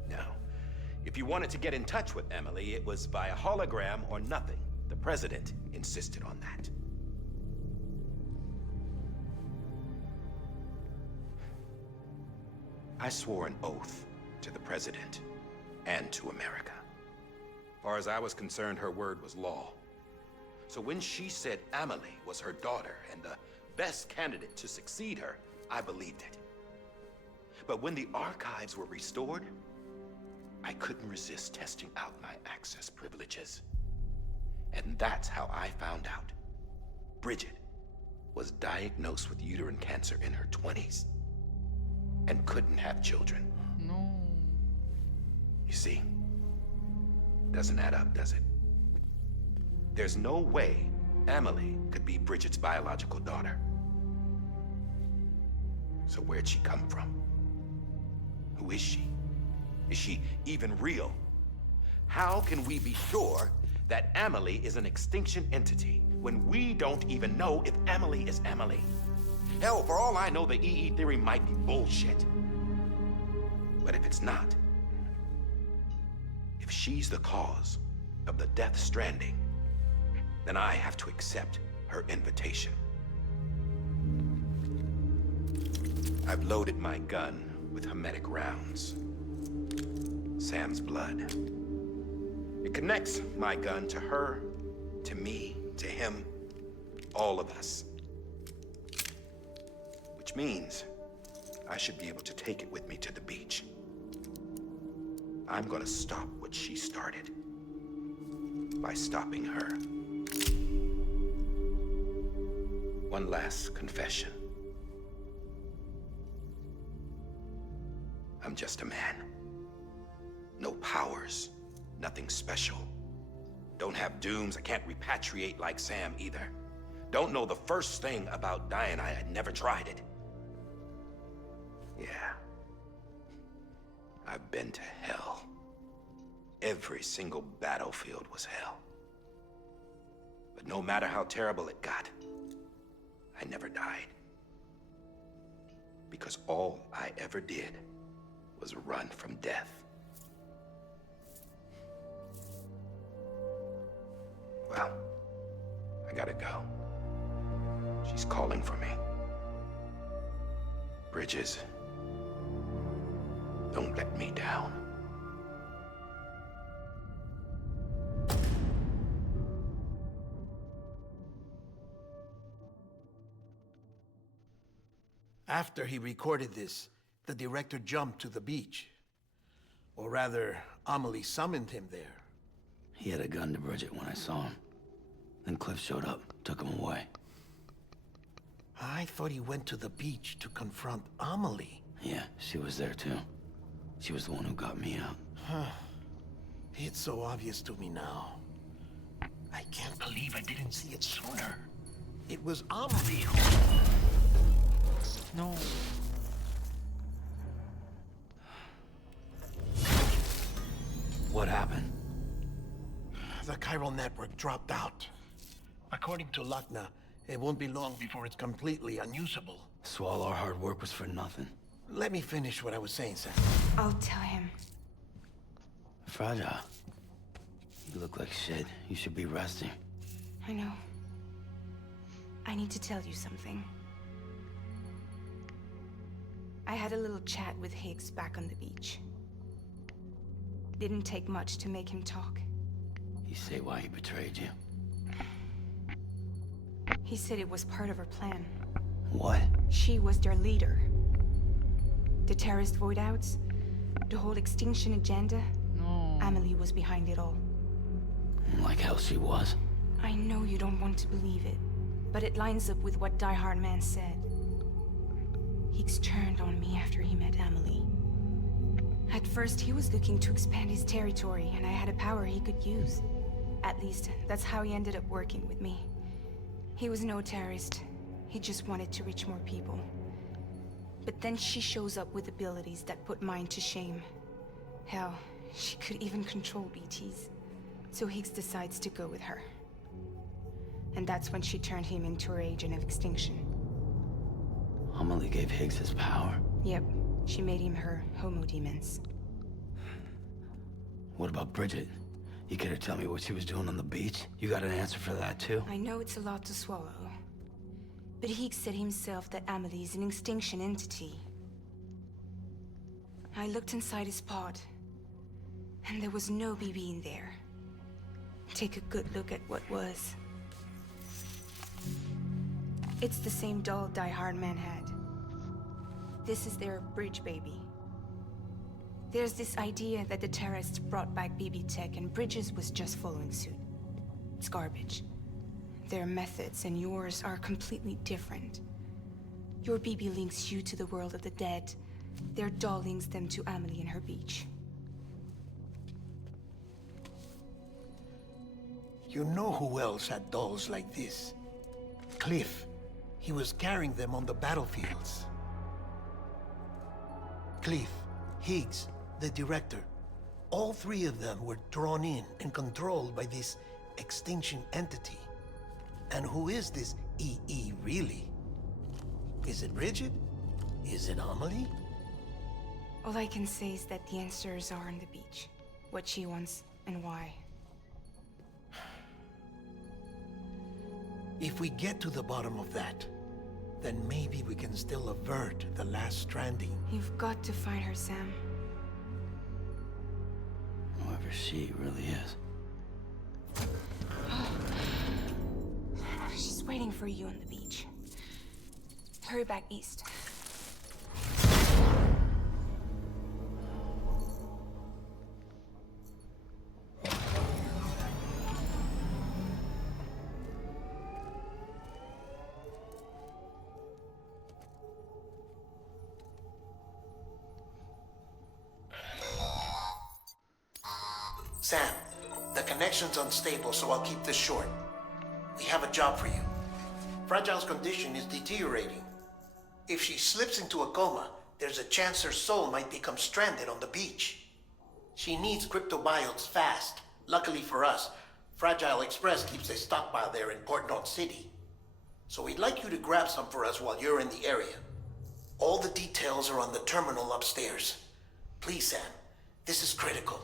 Now, if you wanted to get in touch with Emily, it was via hologram or nothing. The president insisted on that. I swore an oath to the president and to America. As far as I was concerned, her word was law. So when she said Emily was her daughter and the best candidate to succeed her, I believed it. But when the archives were restored, I couldn't resist testing out my access privileges. And that's how I found out. Bridget was diagnosed with uterine cancer in her 20s and couldn't have children. No. You see, doesn't add up, does it? There's no way Emily could be Bridget's biological daughter. So where'd she come from? Who is she? Is she even real? How can we be sure that Emily is an extinction entity when we don't even know if Emily is Emily? Hell, for all I know, the EE theory might be bullshit. But if it's not, if she's the cause of the death stranding, then I have to accept her invitation. I've loaded my gun with hermetic rounds. Sam's blood. It connects my gun to her, to me, to him, all of us. Which means I should be able to take it with me to the beach. I'm gonna stop what she started by stopping her. One last confession. I'm just a man. No powers, nothing special. Don't have dooms, I can't repatriate like Sam either. Don't know the first thing about dying, I had never tried it. Yeah. I've been to hell. Every single battlefield was hell. But no matter how terrible it got, I never died. Because all I ever did was run from death. Well, I gotta go. She's calling for me. Bridges, don't let me down. After he recorded this, the director jumped to the beach. Or rather, Amelie summoned him there. He had a gun to Bridget when I saw him. Then Cliff showed up, took him away. I thought he went to the beach to confront Amelie. Yeah, she was there too. She was the one who got me out. It's so obvious to me now. I can't believe I didn't see it sooner. It was Amelie who... No. What happened? The chiral network dropped out. According to Lakhna, it won't be long before it's completely unusable. So all our hard work was for nothing. Let me finish what I was saying, Sam. I'll tell him. Fragile. You look like shit. You should be resting. I know. I need to tell you something. I had a little chat with Higgs back on the beach. Didn't take much to make him talk. You say why he betrayed you? He said it was part of her plan. What? She was their leader. The terrorist void-outs, the whole extinction agenda. No. Amelie was behind it all. Like hell she was. I know you don't want to believe it, but it lines up with what Die Hard Man said. Higgs turned on me after he met Amelie. At first, he was looking to expand his territory, and I had a power he could use. At least, that's how he ended up working with me. He was no terrorist. He just wanted to reach more people. But then she shows up with abilities that put mine to shame. Hell, she could even control BTs. So Higgs decides to go with her. And that's when she turned him into her agent of extinction. Amelie gave Higgs his power. Yep, she made him her homo demons. What about Bridget? You care to tell me what she was doing on the beach? You got an answer for that too? I know it's a lot to swallow. But Higgs said himself that Amelie is an extinction entity. I looked inside his pod, and there was no BB in there. Take a good look at what was. It's the same doll Die Hard Man had. This is their bridge baby. There's this idea that the terrorists brought back BB tech and Bridges was just following suit. It's garbage. Their methods and yours are completely different. Your BB links you to the world of the dead. Their doll links them to Amelie and her beach. You know who else had dolls like this? Cliff. He was carrying them on the battlefields. Cliff, Higgs, the director. All three of them were drawn in and controlled by this extinction entity. And who is this EE really? Is it Bridget? Is it Amelie? All I can say is that the answers are on the beach. What she wants and why. If we get to the bottom of that, then maybe we can still avert the last stranding. You've got to find her, Sam. Whoever she really is. She's waiting for you on the beach. Hurry back east. Sam, the connection's unstable, so I'll keep this short. We have a job for you. Fragile's condition is deteriorating. If she slips into a coma, there's a chance her soul might become stranded on the beach. She needs cryptobiotes fast. Luckily for us, Fragile Express keeps a stockpile there in Port North City. So we'd like you to grab some for us while you're in the area. All the details are on the terminal upstairs. Please, Sam. This is critical.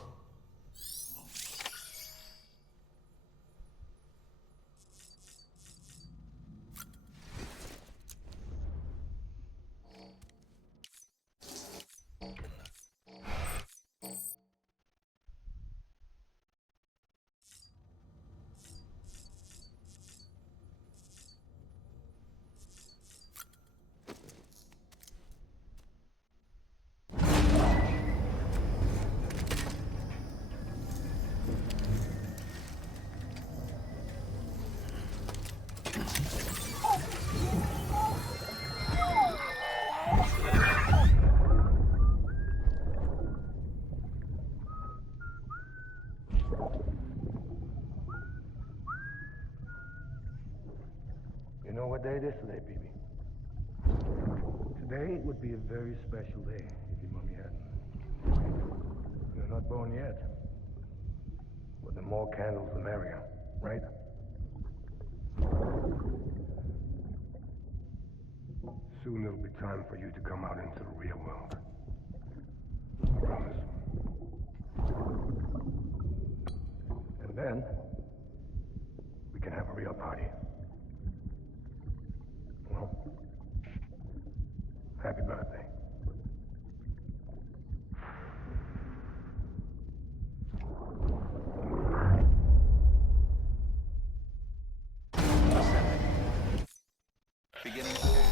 You know what day it is today, baby? Today would be a very special day if your mommy hadn't. You're not born yet. But the more candles, the merrier, right? Soon it'll be time for you to come out into the real world. I promise. And then, we can have a real party. Well, happy birthday. Beginning scan.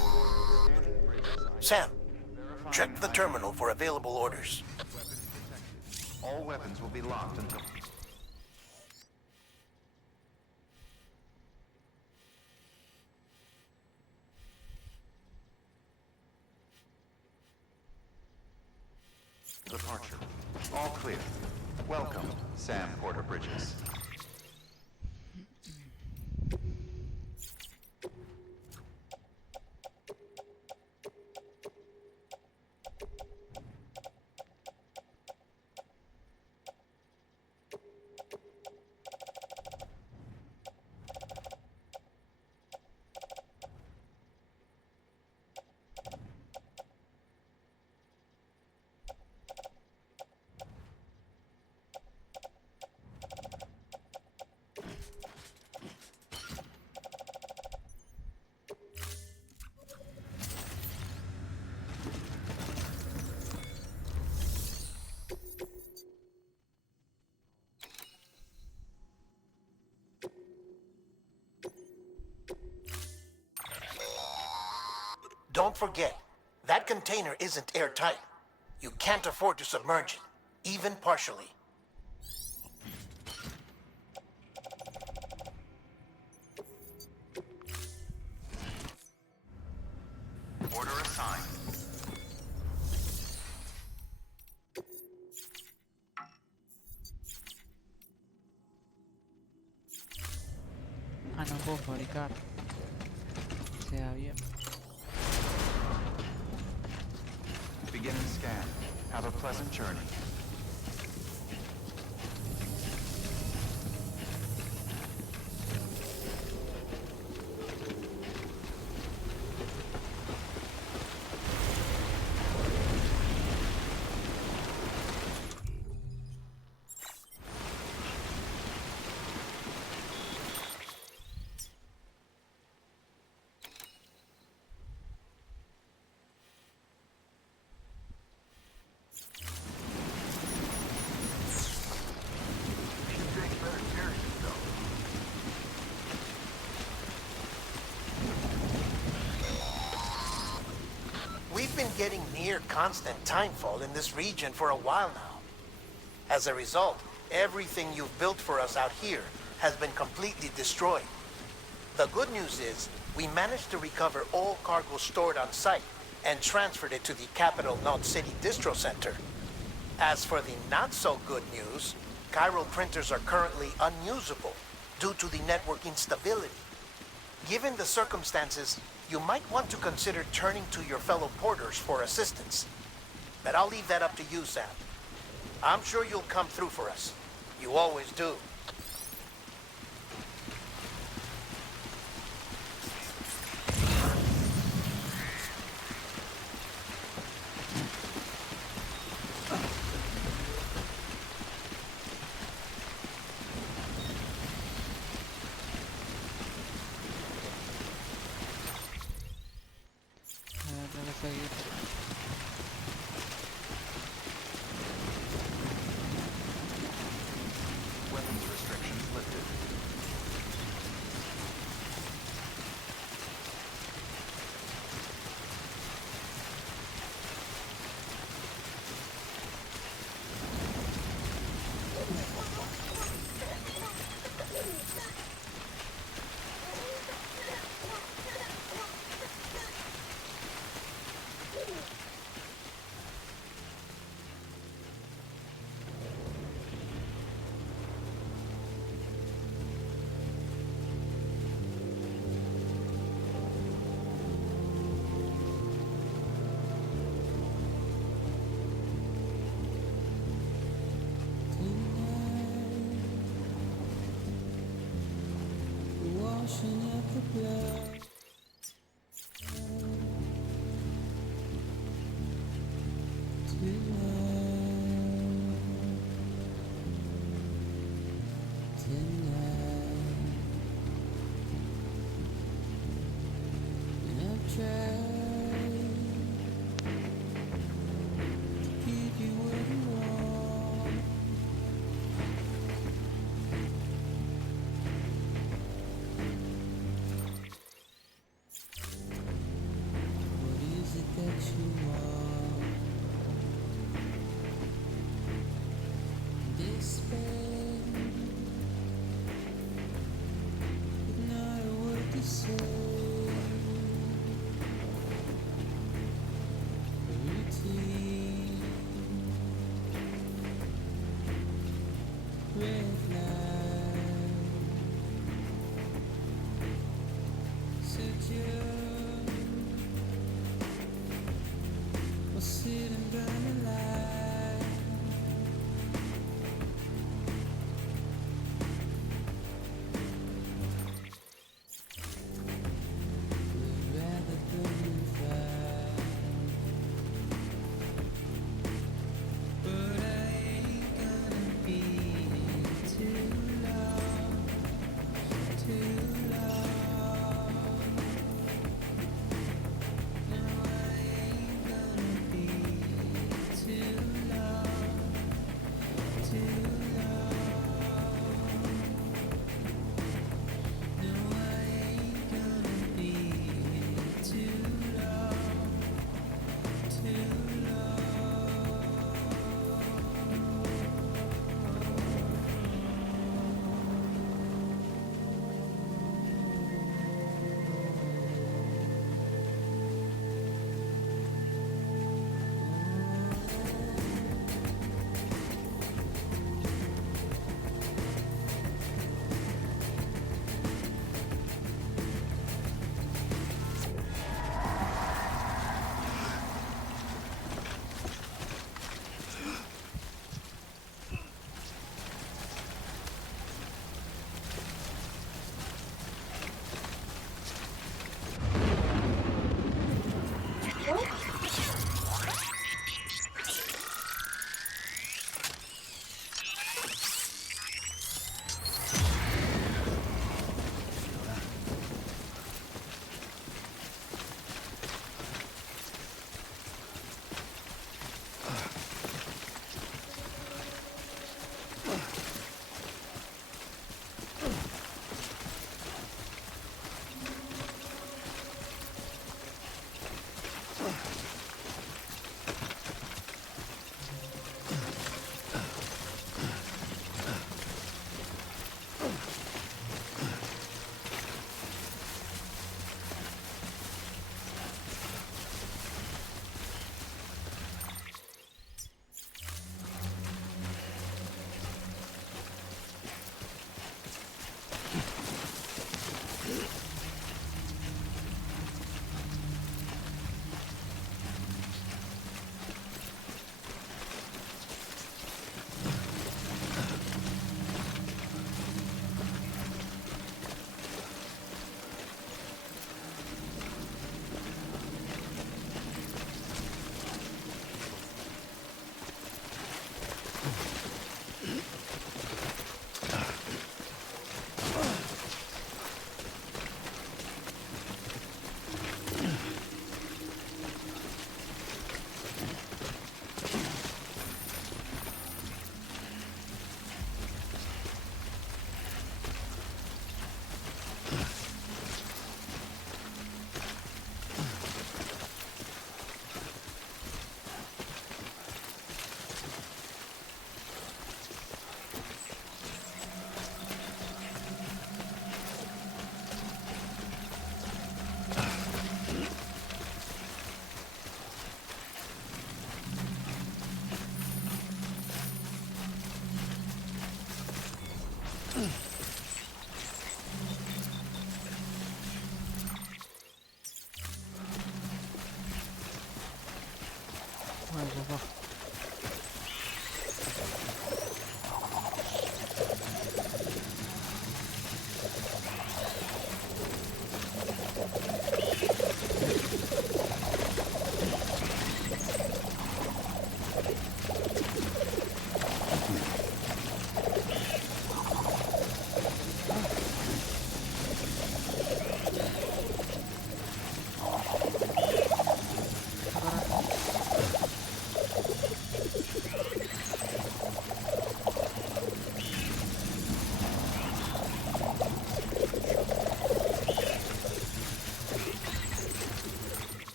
Scanning bridge site. Sam, check the Verifying terminal for available orders. Weapons detected. All weapons will be locked until... Departure. All clear. Welcome, Sam Porter Bridges. Don't forget, that container isn't airtight. You can't afford to submerge it, even partially. Order assigned. Ah, no puedo fabricar. Se da bien. Beginning scan. Have a pleasant journey. We've been getting near constant timefall in this region for a while now. As a result, everything you've built for us out here has been completely destroyed. The good news is, we managed to recover all cargo stored on site and transferred it to the Capital Knot City Distro Center. As for the not-so-good news, chiral printers are currently unusable due to the network instability. Given the circumstances, you might want to consider turning to your fellow porters for assistance. But I'll leave that up to you, Sam. I'm sure you'll come through for us. You always do.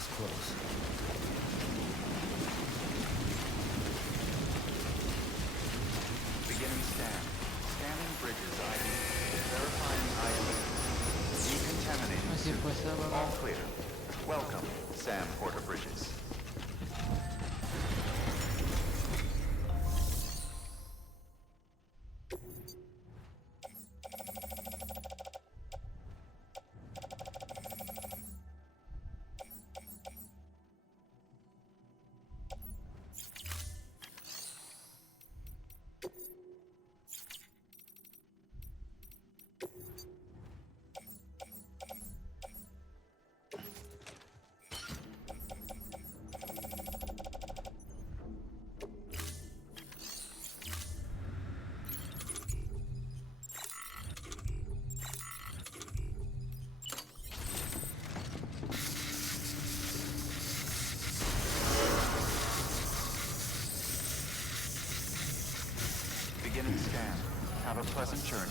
was close. Beginning scan. Scanning bridges ID. Verifying ID. Decontaminating Así suit. pues, All clear. Welcome, Sam Porter Bridges. Beginning scan. Have a pleasant journey.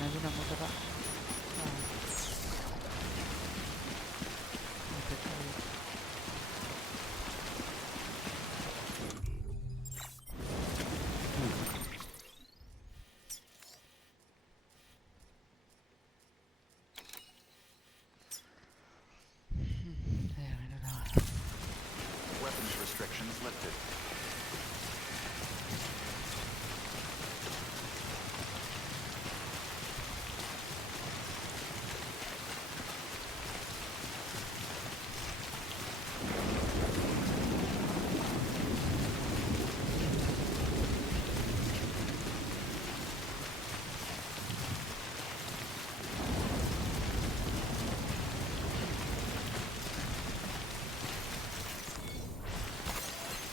Hay una moto acá. Weapons restrictions lifted.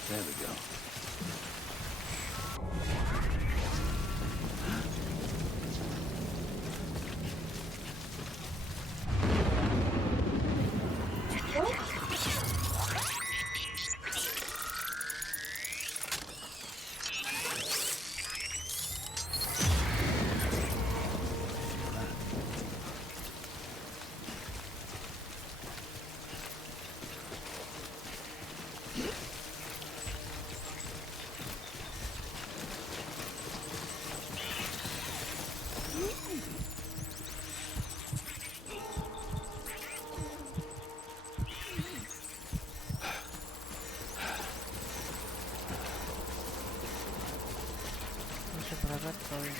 There we go. Por acá todavía.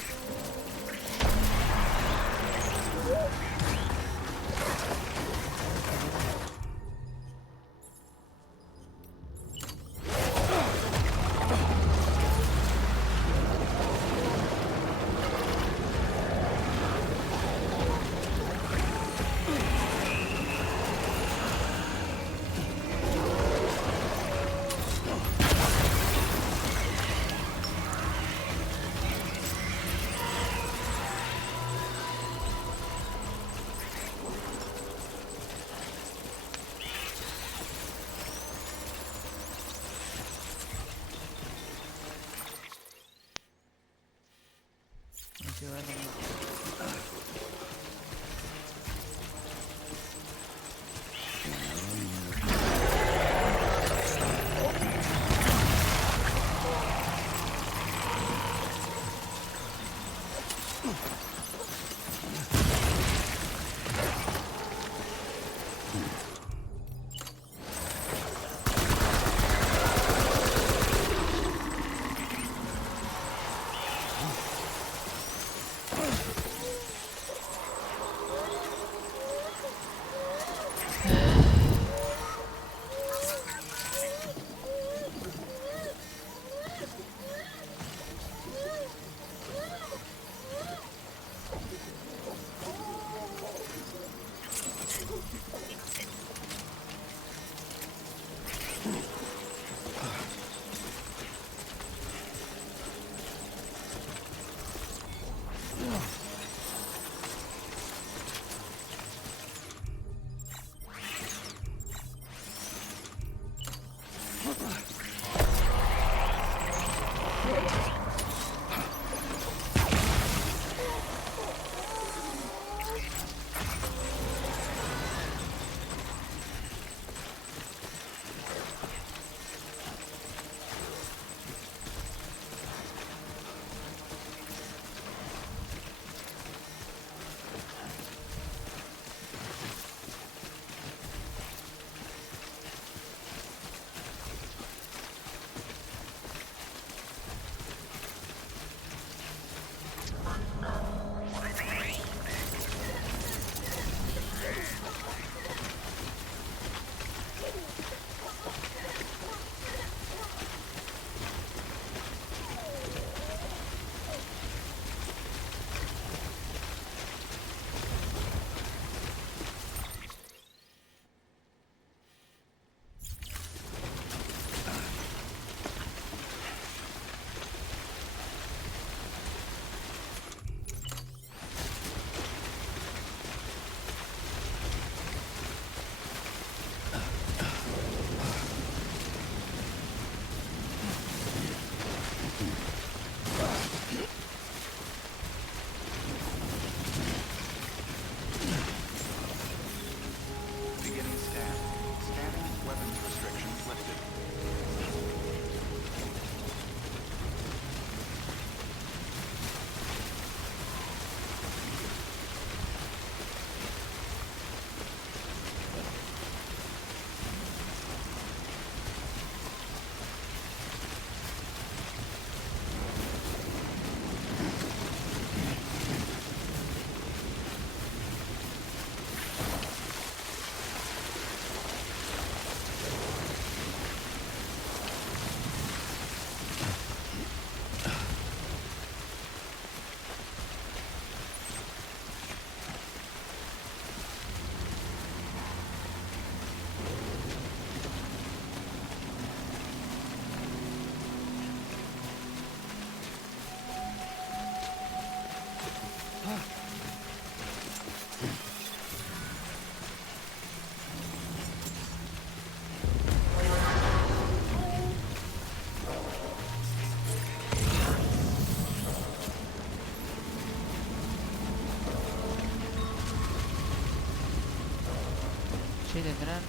Sí, tendrán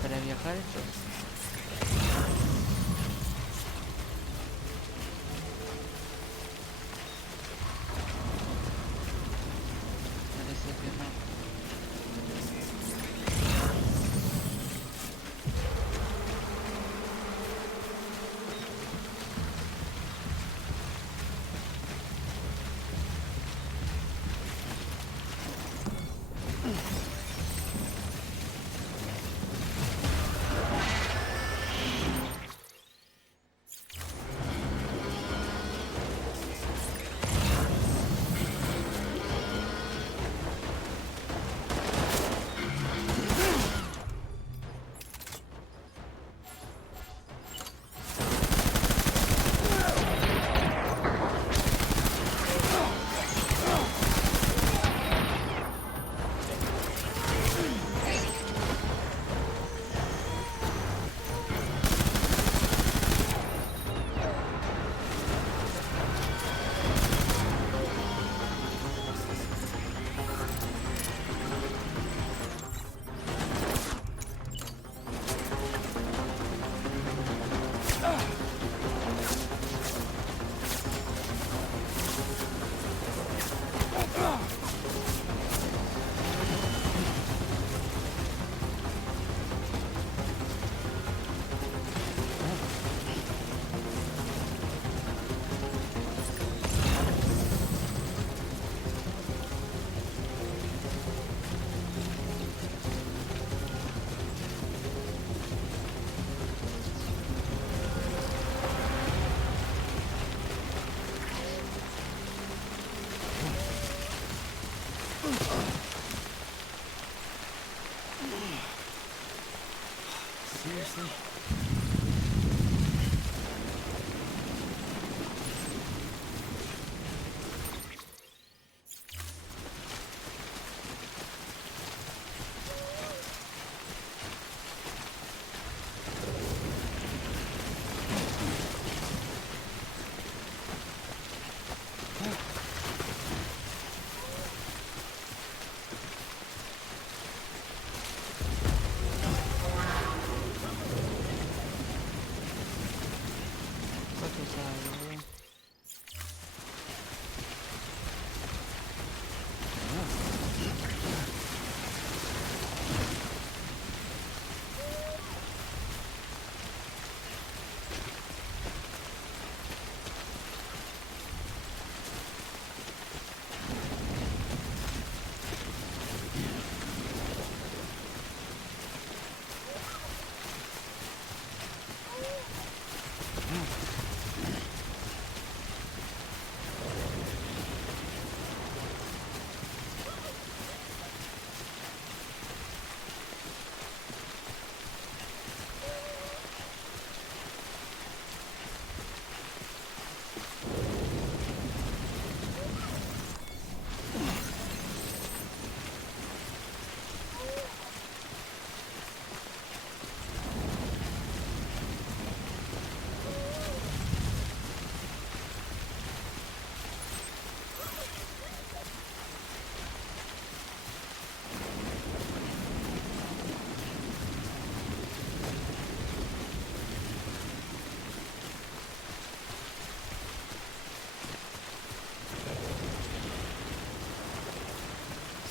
para viajar estos. Parece que no. cosas hay, boludo.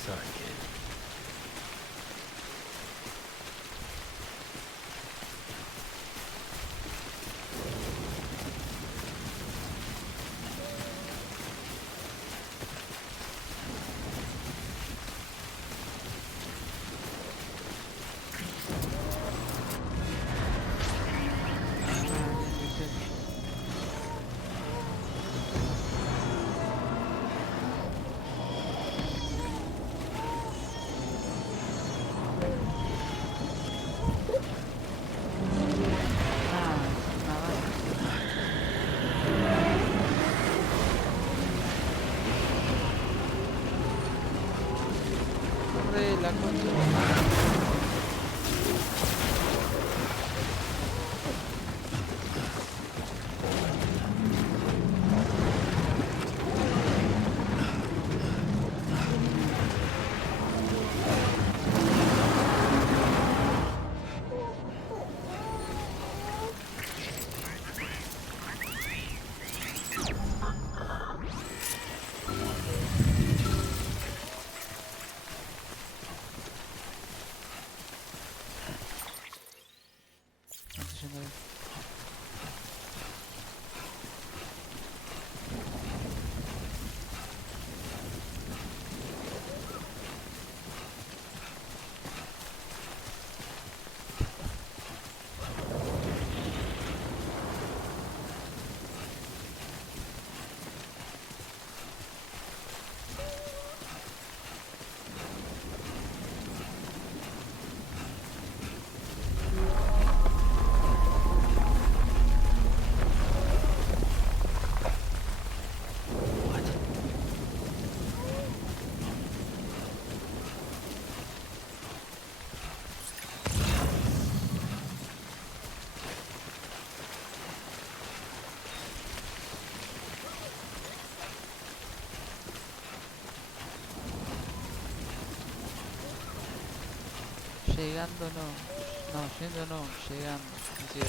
Sorry, kid. La concha. Llegando no, yendo no, llegando, así es.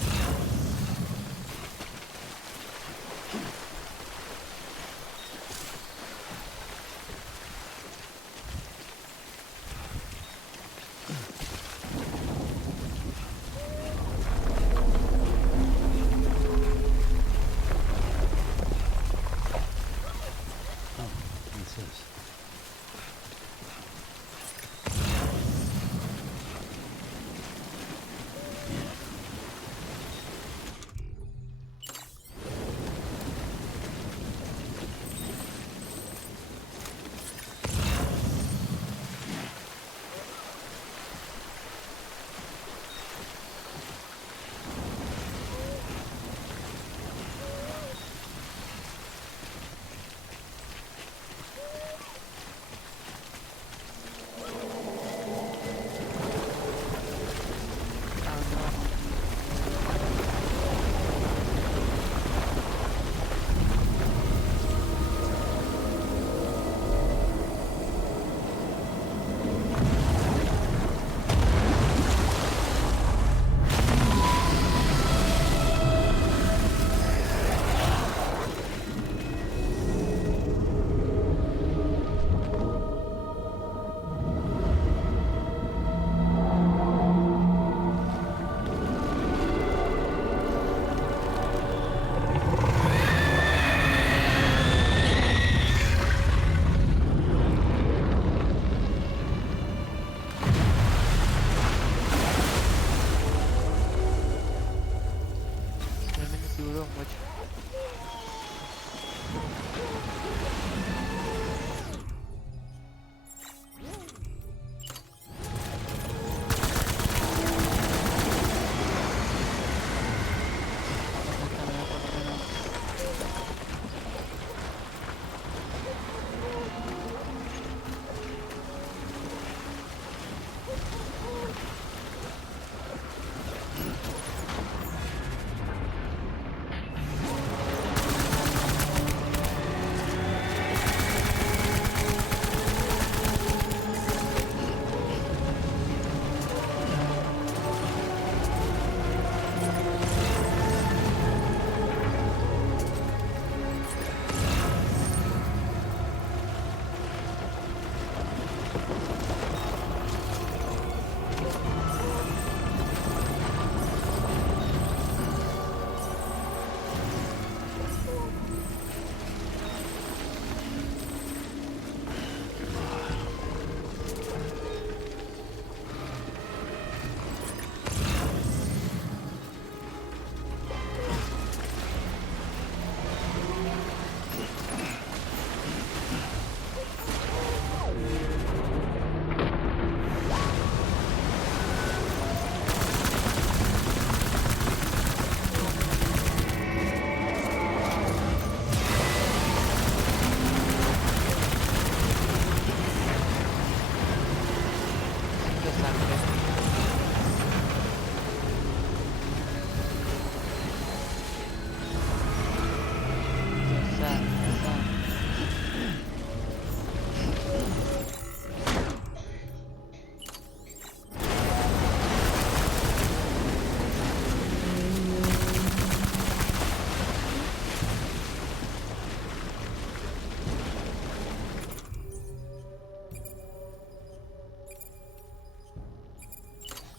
tiburón, guacho.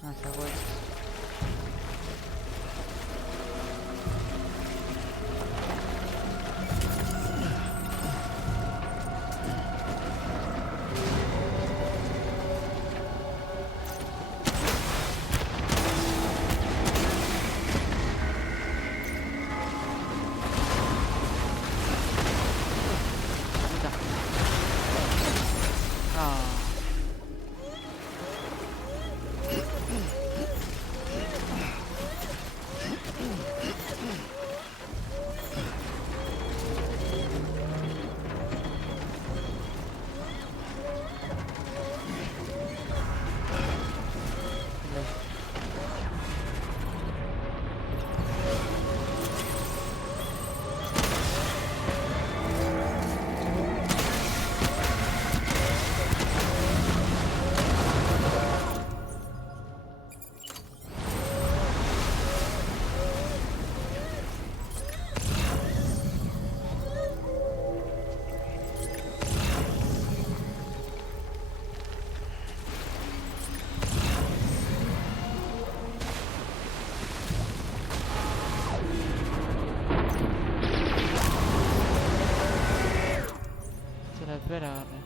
Hacia afuera. Espera, agarré.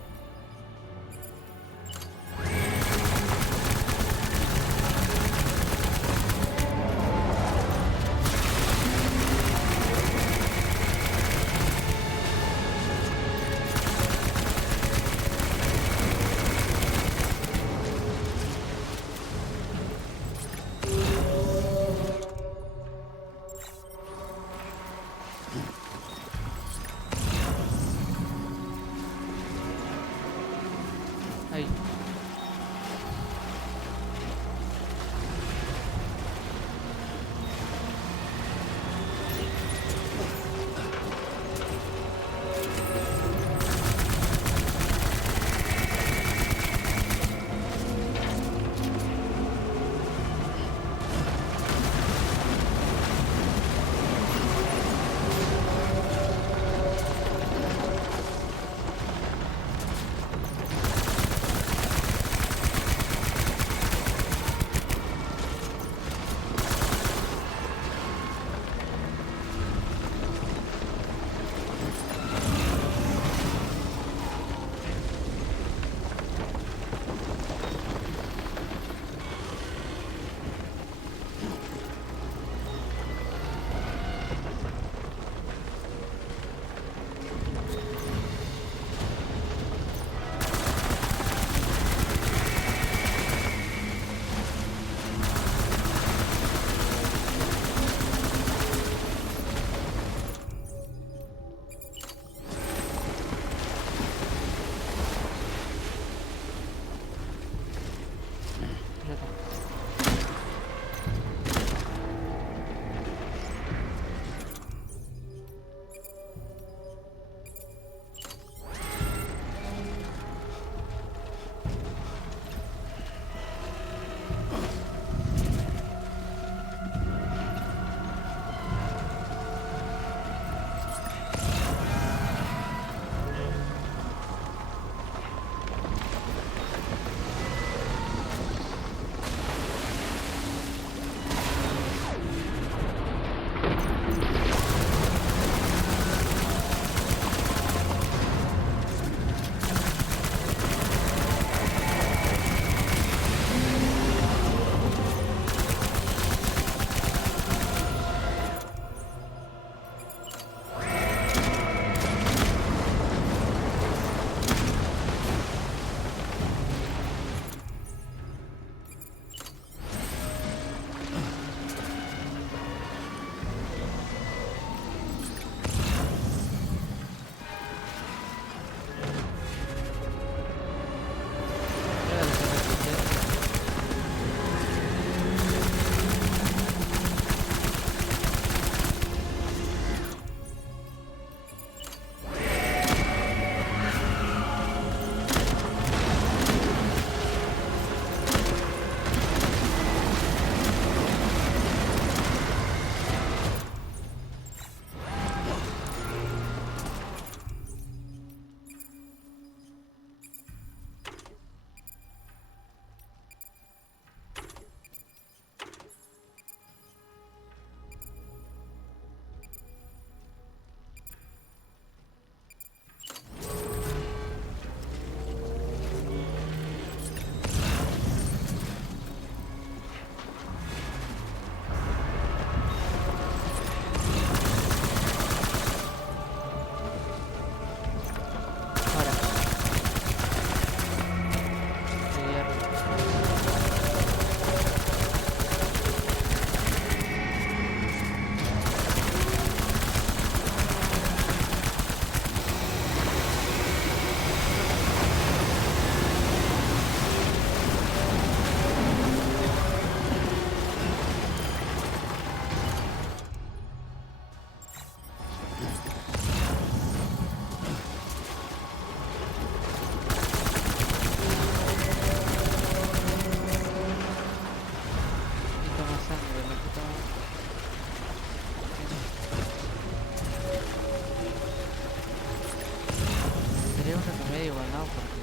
porque...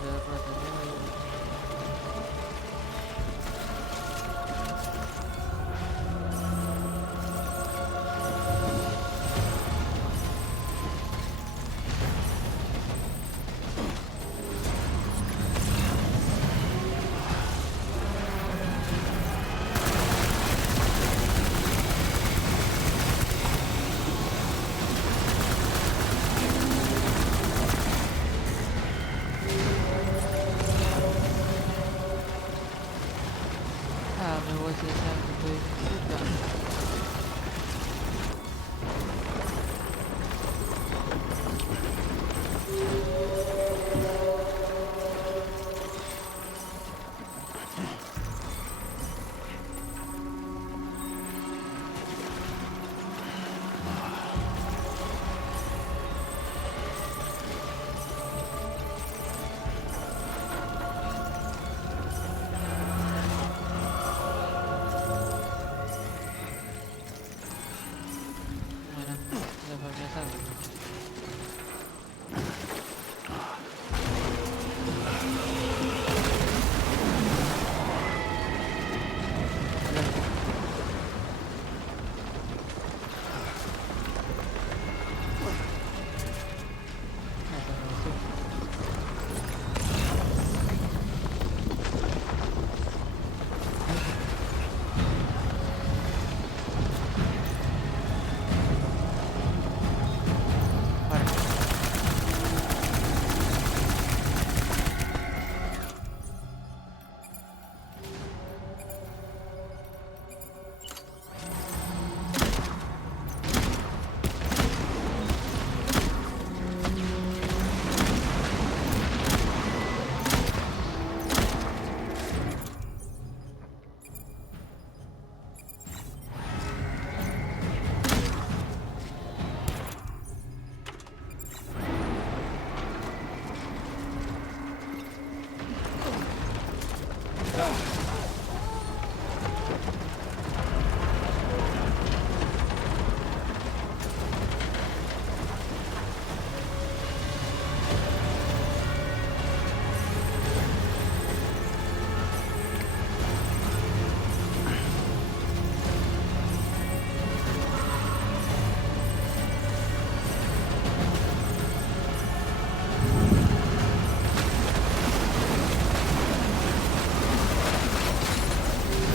Le da para tener me voy a hacer que puede disfrutar.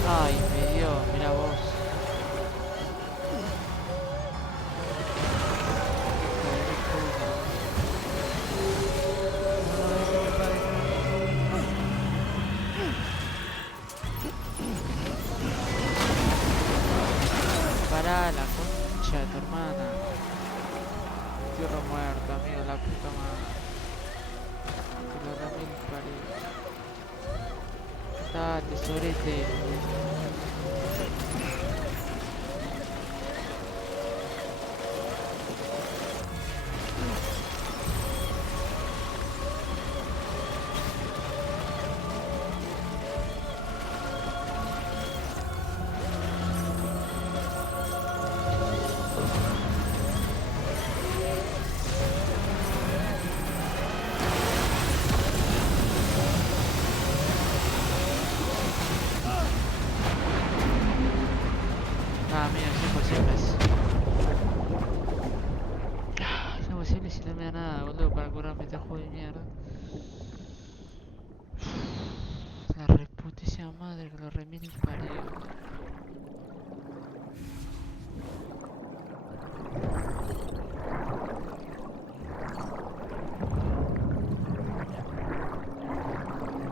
Ay, me dio, mira vos. Pará la concha de tu hermana. Tierra muerta, amigo, la puta madre. Que lo remil parió. Está, tesorete. Ah, mira, es imposible. Es imposible si no me da nada, boludo, para curarme este juego de mierda. La reputísima madre que lo remil parió.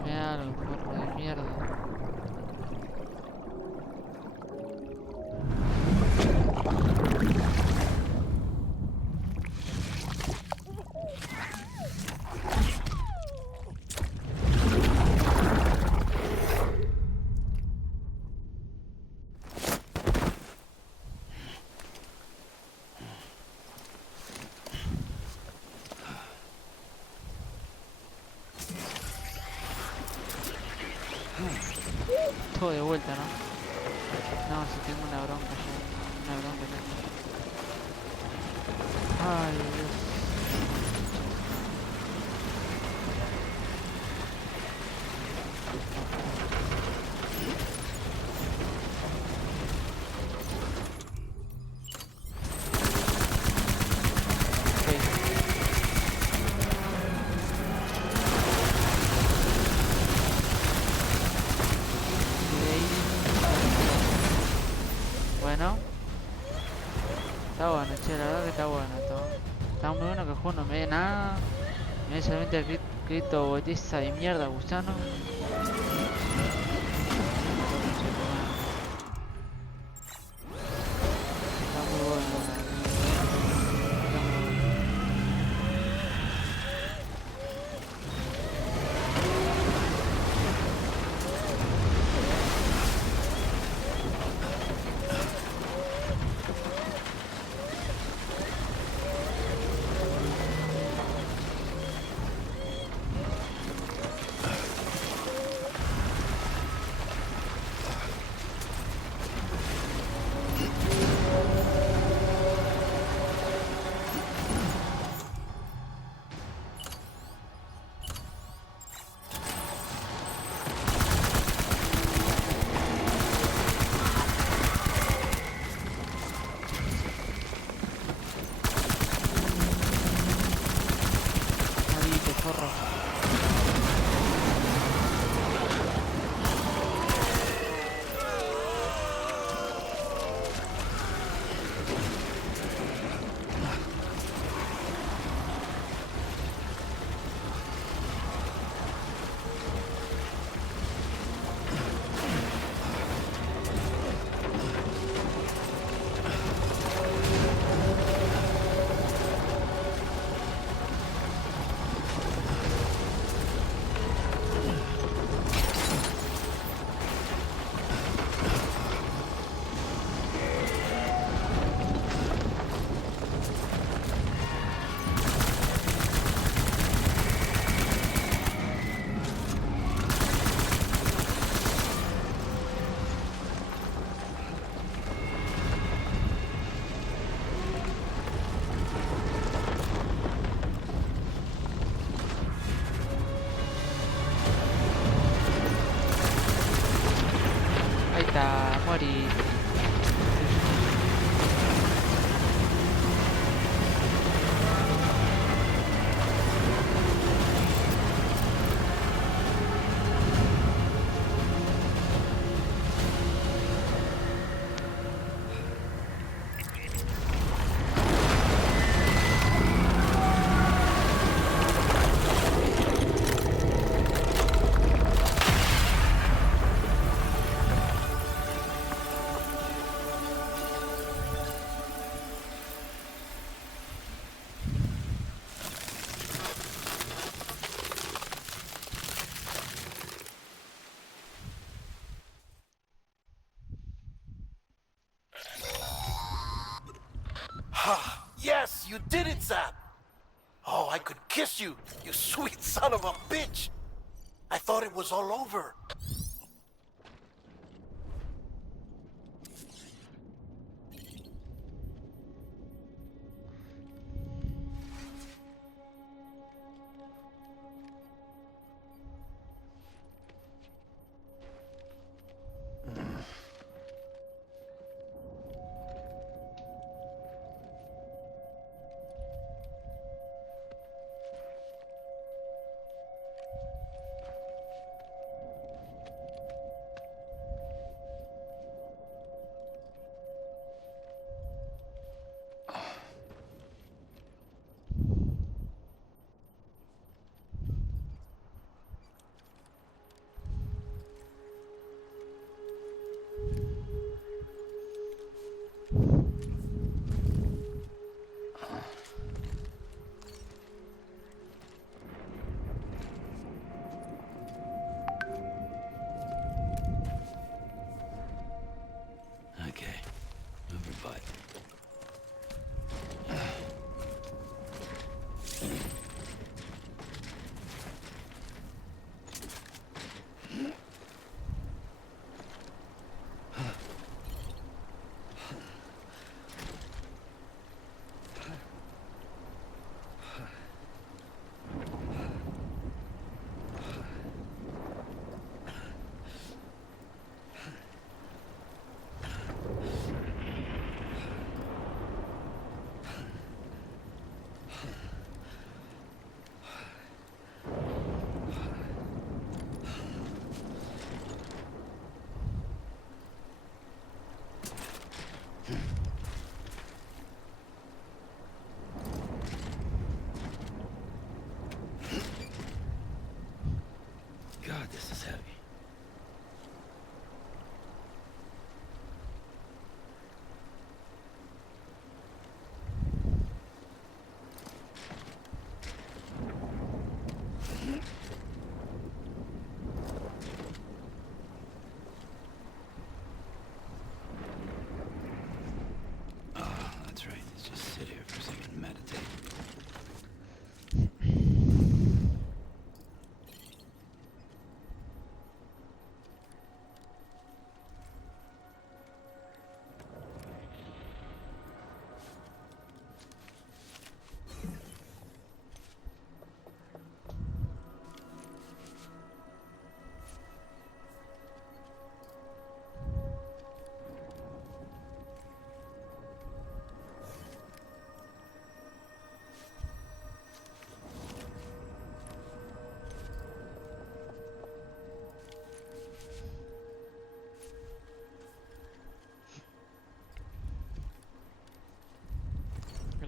Me da algo, porro de mierda. Todo de vuelta, ¿no? No, si tengo una bronca ya. Una bronca ya. Ay, Dios. Bueno, está bueno, che, la verdad que está bueno todo. Está muy bueno que el juego no me dé nada. Me dé solamente el grito botiza de mierda, gusano. Está muy bueno, la verdad. Está muy bueno. Morite, forro. Ahí está, morite. Yes, you did it, Zap! Oh, I could kiss you, you sweet son of a bitch! I thought it was all over.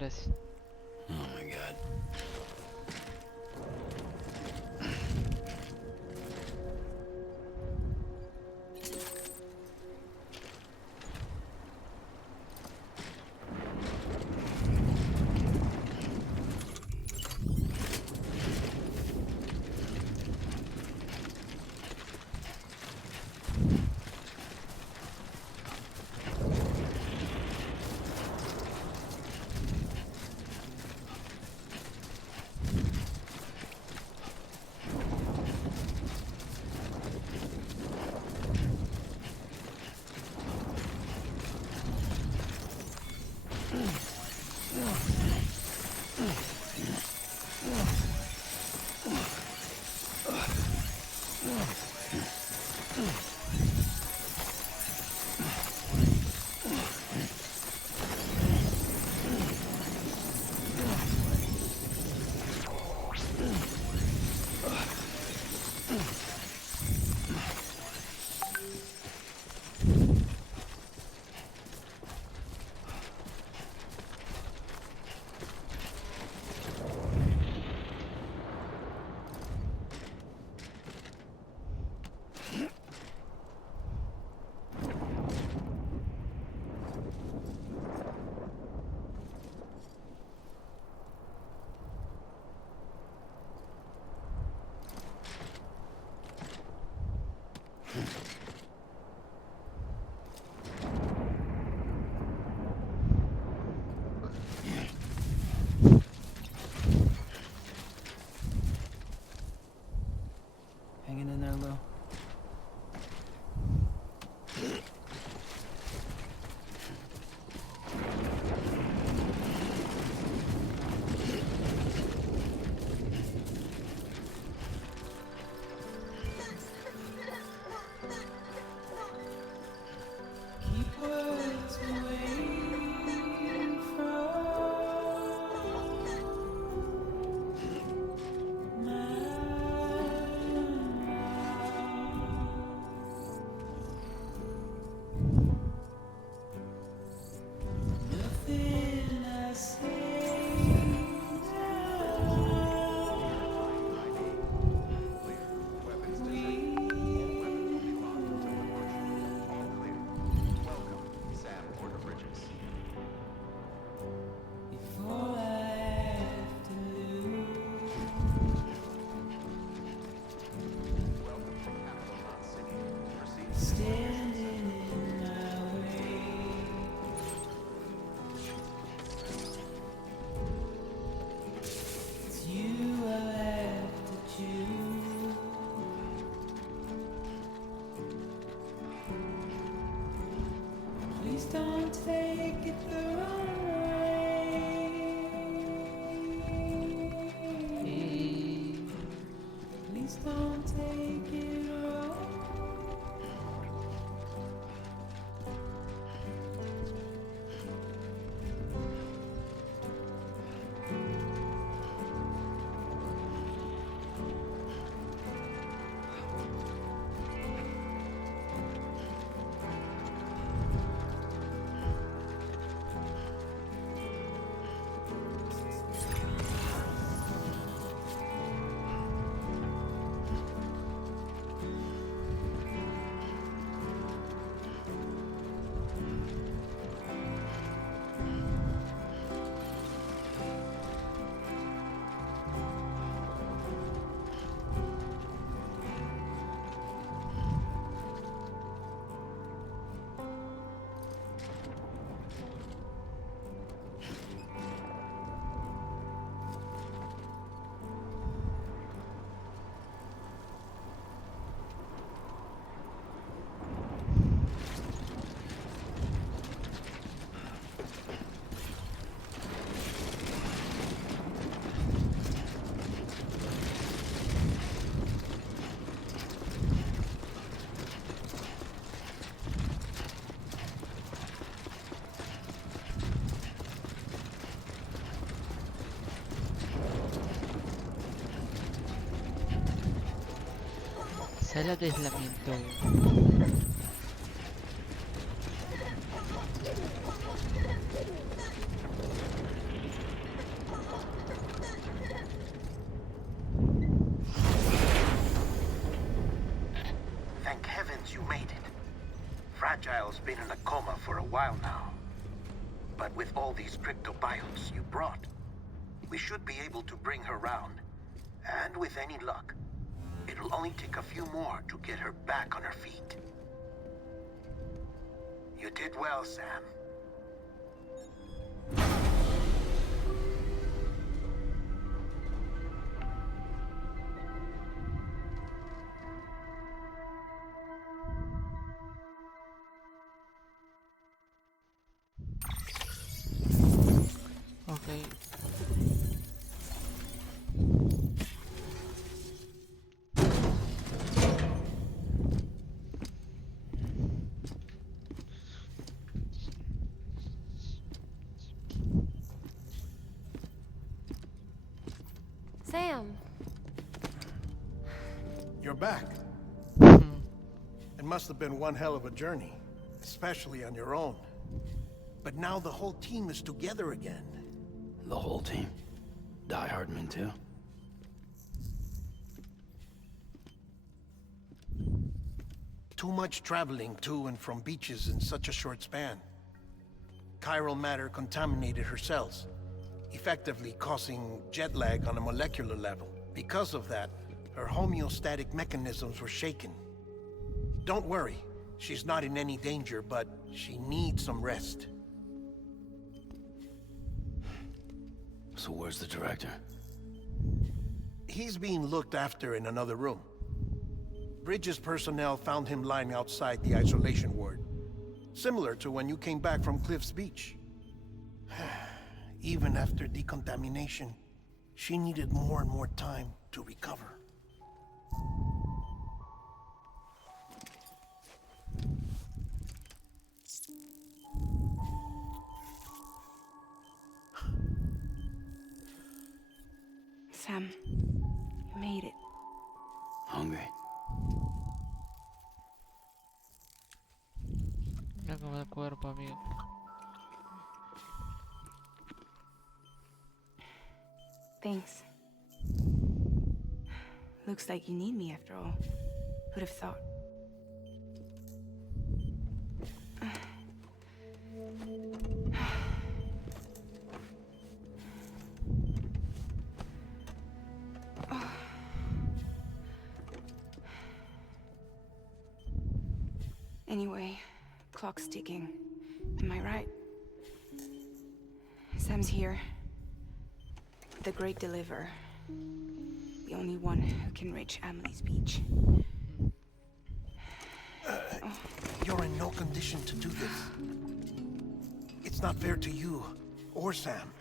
gracias. Oh my god. Hanging in there, Lou? Please don't take it the wrong way. Please don't take it wrong. Sala de aislamiento. Fragile's been in a coma for a while now. But with all these cryptobiotes you brought, we should be able to bring her round. And with any luck, it'll only take a few more to get her back on her feet. You did well, Sam. Ok. Sam. You're back. It must have been one hell of a journey, especially on your own. But now the whole team is together again. The whole team? Die Hardman too? Too much traveling to and from beaches in such a short span. Chiral matter contaminated her cells, effectively causing jet lag on a molecular level. Because of that, her homeostatic mechanisms were shaken. Don't worry, she's not in any danger, but she needs some rest. So where's the director? He's being looked after in another room. Bridges personnel found him lying outside the isolation ward. Similar to when you came back from Cliff's Beach. Even after decontamination, she needed more and more time to recover. Sam, you made it. Hungry? Mira cómo el cuerpo, amigo. Thanks. Looks like you need me after all. Who'd have thought? Anyway, clock's ticking. Am I right? Sam's here. The Great Deliverer. The only one who can reach Amelie's Beach. You're in no condition to do this. It's not fair to you, or Sam.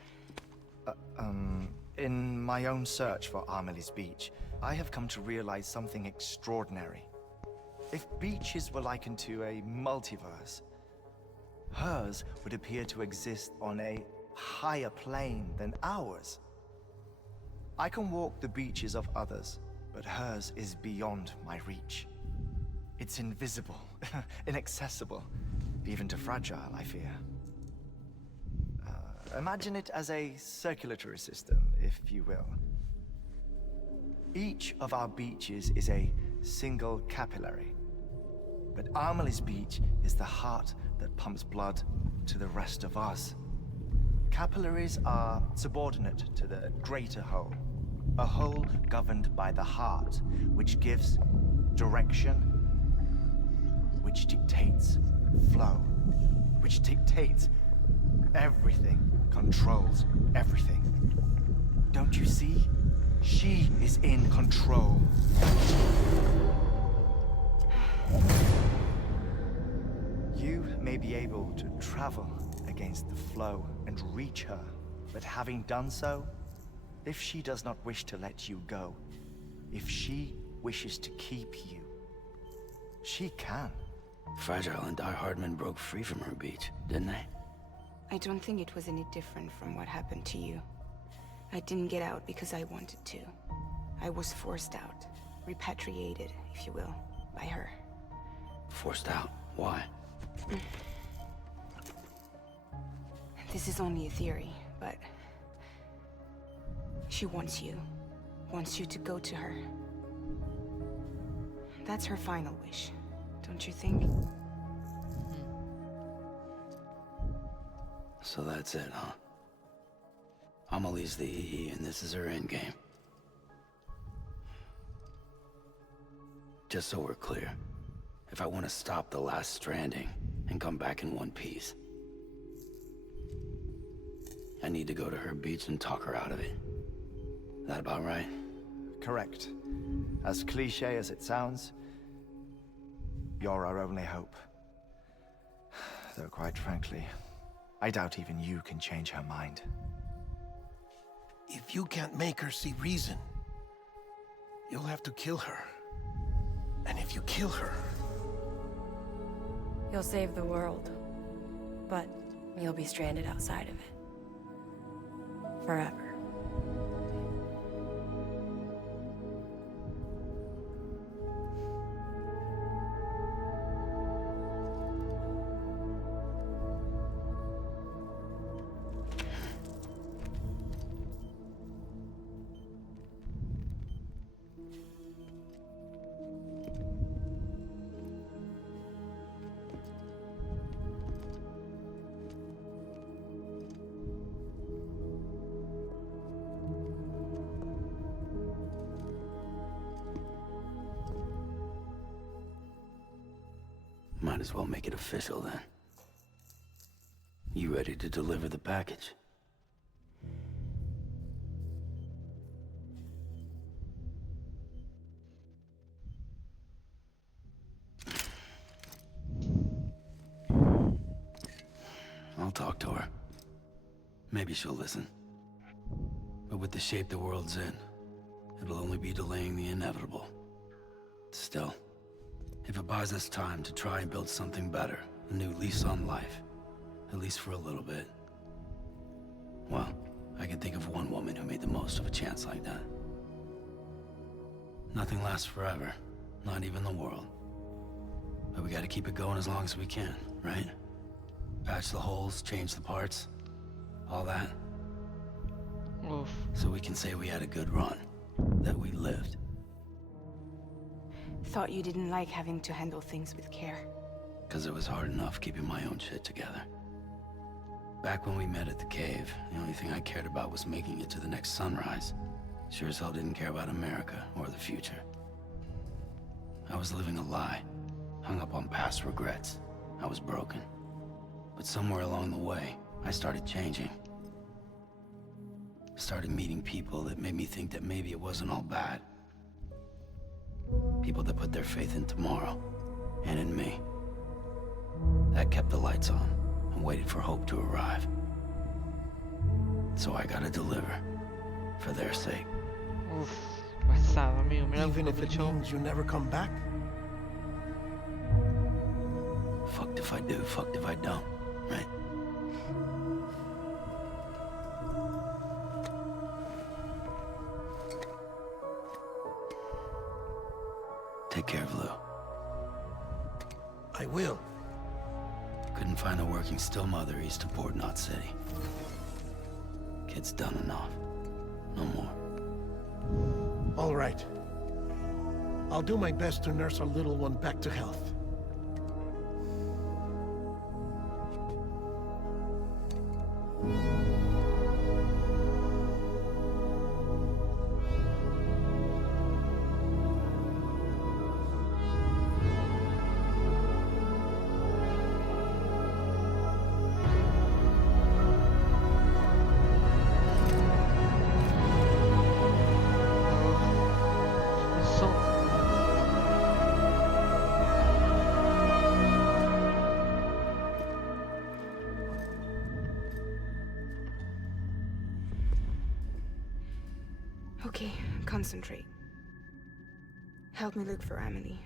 In my own search for Amelie's Beach, I have come to realize something extraordinary. If beaches were likened to a multiverse, hers would appear to exist on a higher plane than ours. I can walk the beaches of others, but hers is beyond my reach. It's invisible, inaccessible, even to Fragile, I fear. Imagine it as a circulatory system, if you will. Each of our beaches is a single capillary. But Amelie's Beach is the heart that pumps blood to the rest of us. Capillaries are subordinate to the greater whole. A whole governed by the heart, which gives direction, which dictates flow, which dictates everything, controls everything. Don't you see? She is in control. You may be able to travel against the flow and reach her, but having done so, if she does not wish to let you go, if she wishes to keep you, she can. Fragile and Die Hardman broke free from her beach, didn't they? I don't think it was any different from what happened to you. I didn't get out because I wanted to. I was forced out. Repatriated, if you will, by her. Forced out? Why? This is only a theory, but... she wants you. Wants you to go to her. That's her final wish, don't you think? So that's it, huh? Amelie's the EE and this is her endgame. Just so we're clear, if I want to stop the last stranding and come back in one piece, I need to go to her beach and talk her out of it. That about right? Correct. As cliché as it sounds, you're our only hope. Though quite frankly, I doubt even you can change her mind. If you can't make her see reason, you'll have to kill her. And if you kill her... You'll save the world, but you'll be stranded outside of it. Forever. Might as well make it official then. You ready to deliver the package? I'll talk to her. Maybe she'll listen. But with the shape the world's in, it'll only be delaying the inevitable. Still, if it buys us time to try and build something better, a new lease on life, at least for a little bit, well, I can think of one woman who made the most of a chance like that. Nothing lasts forever, not even the world. But we gotta keep it going as long as we can, right? Patch the holes, change the parts, all that. Oof. So we can say we had a good run, that we lived. Thought you didn't like having to handle things with care. Because it was hard enough keeping my own shit together. Back when we met at the cave, the only thing I cared about was making it to the next sunrise. Sure as hell didn't care about America or the future. I was living a lie, hung up on past regrets. I was broken. But somewhere along the way, I started changing. Started meeting people that made me think that maybe it wasn't all bad. People that put their faith in tomorrow, and in me. That kept the lights on, and waited for hope to arrive. So I gotta deliver, for their sake. Uf, pasado, amigo. Mira Even cómo if it pichó. means you never come back? Fucked if I do, fucked if I don't, right? Take care of Lou. I will. Couldn't find a working still mother east of Port Knot City. Kid's done enough. No more. All right. I'll do my best to nurse our little one back to health. Eso. Okay, concentrate. Help me look for Emily.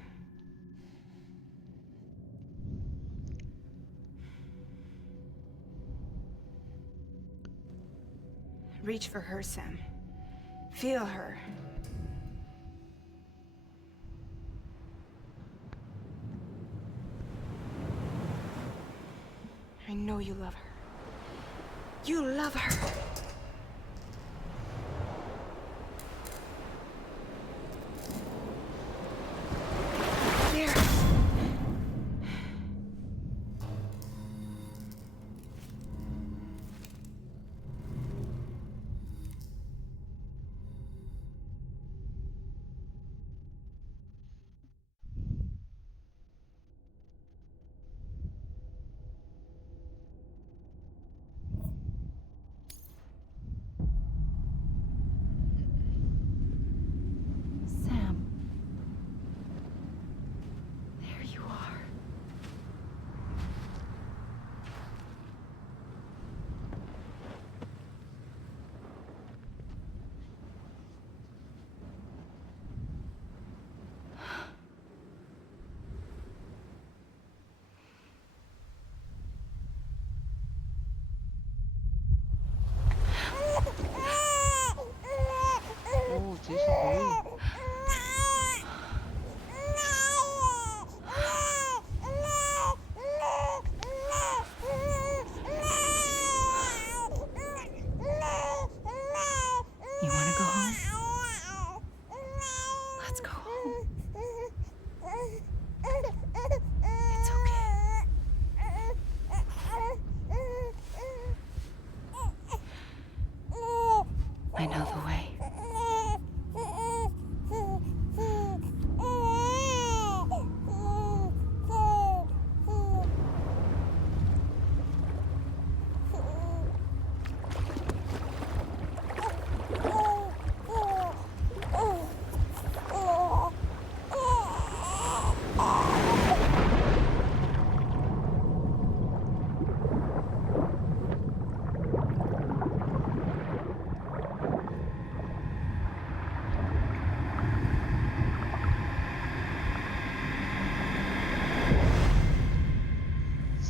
Reach for her, Sam. Feel her. I know you love her. You love her. There.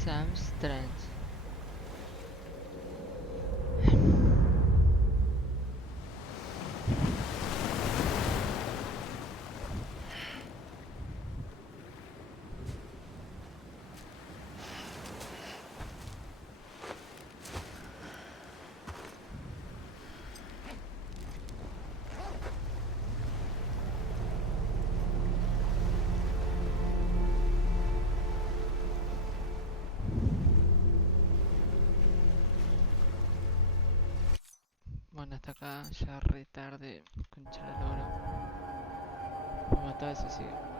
Sam Strange. Bueno, hasta acá ya re tarde, concha la lora. Me mataba ese sigue.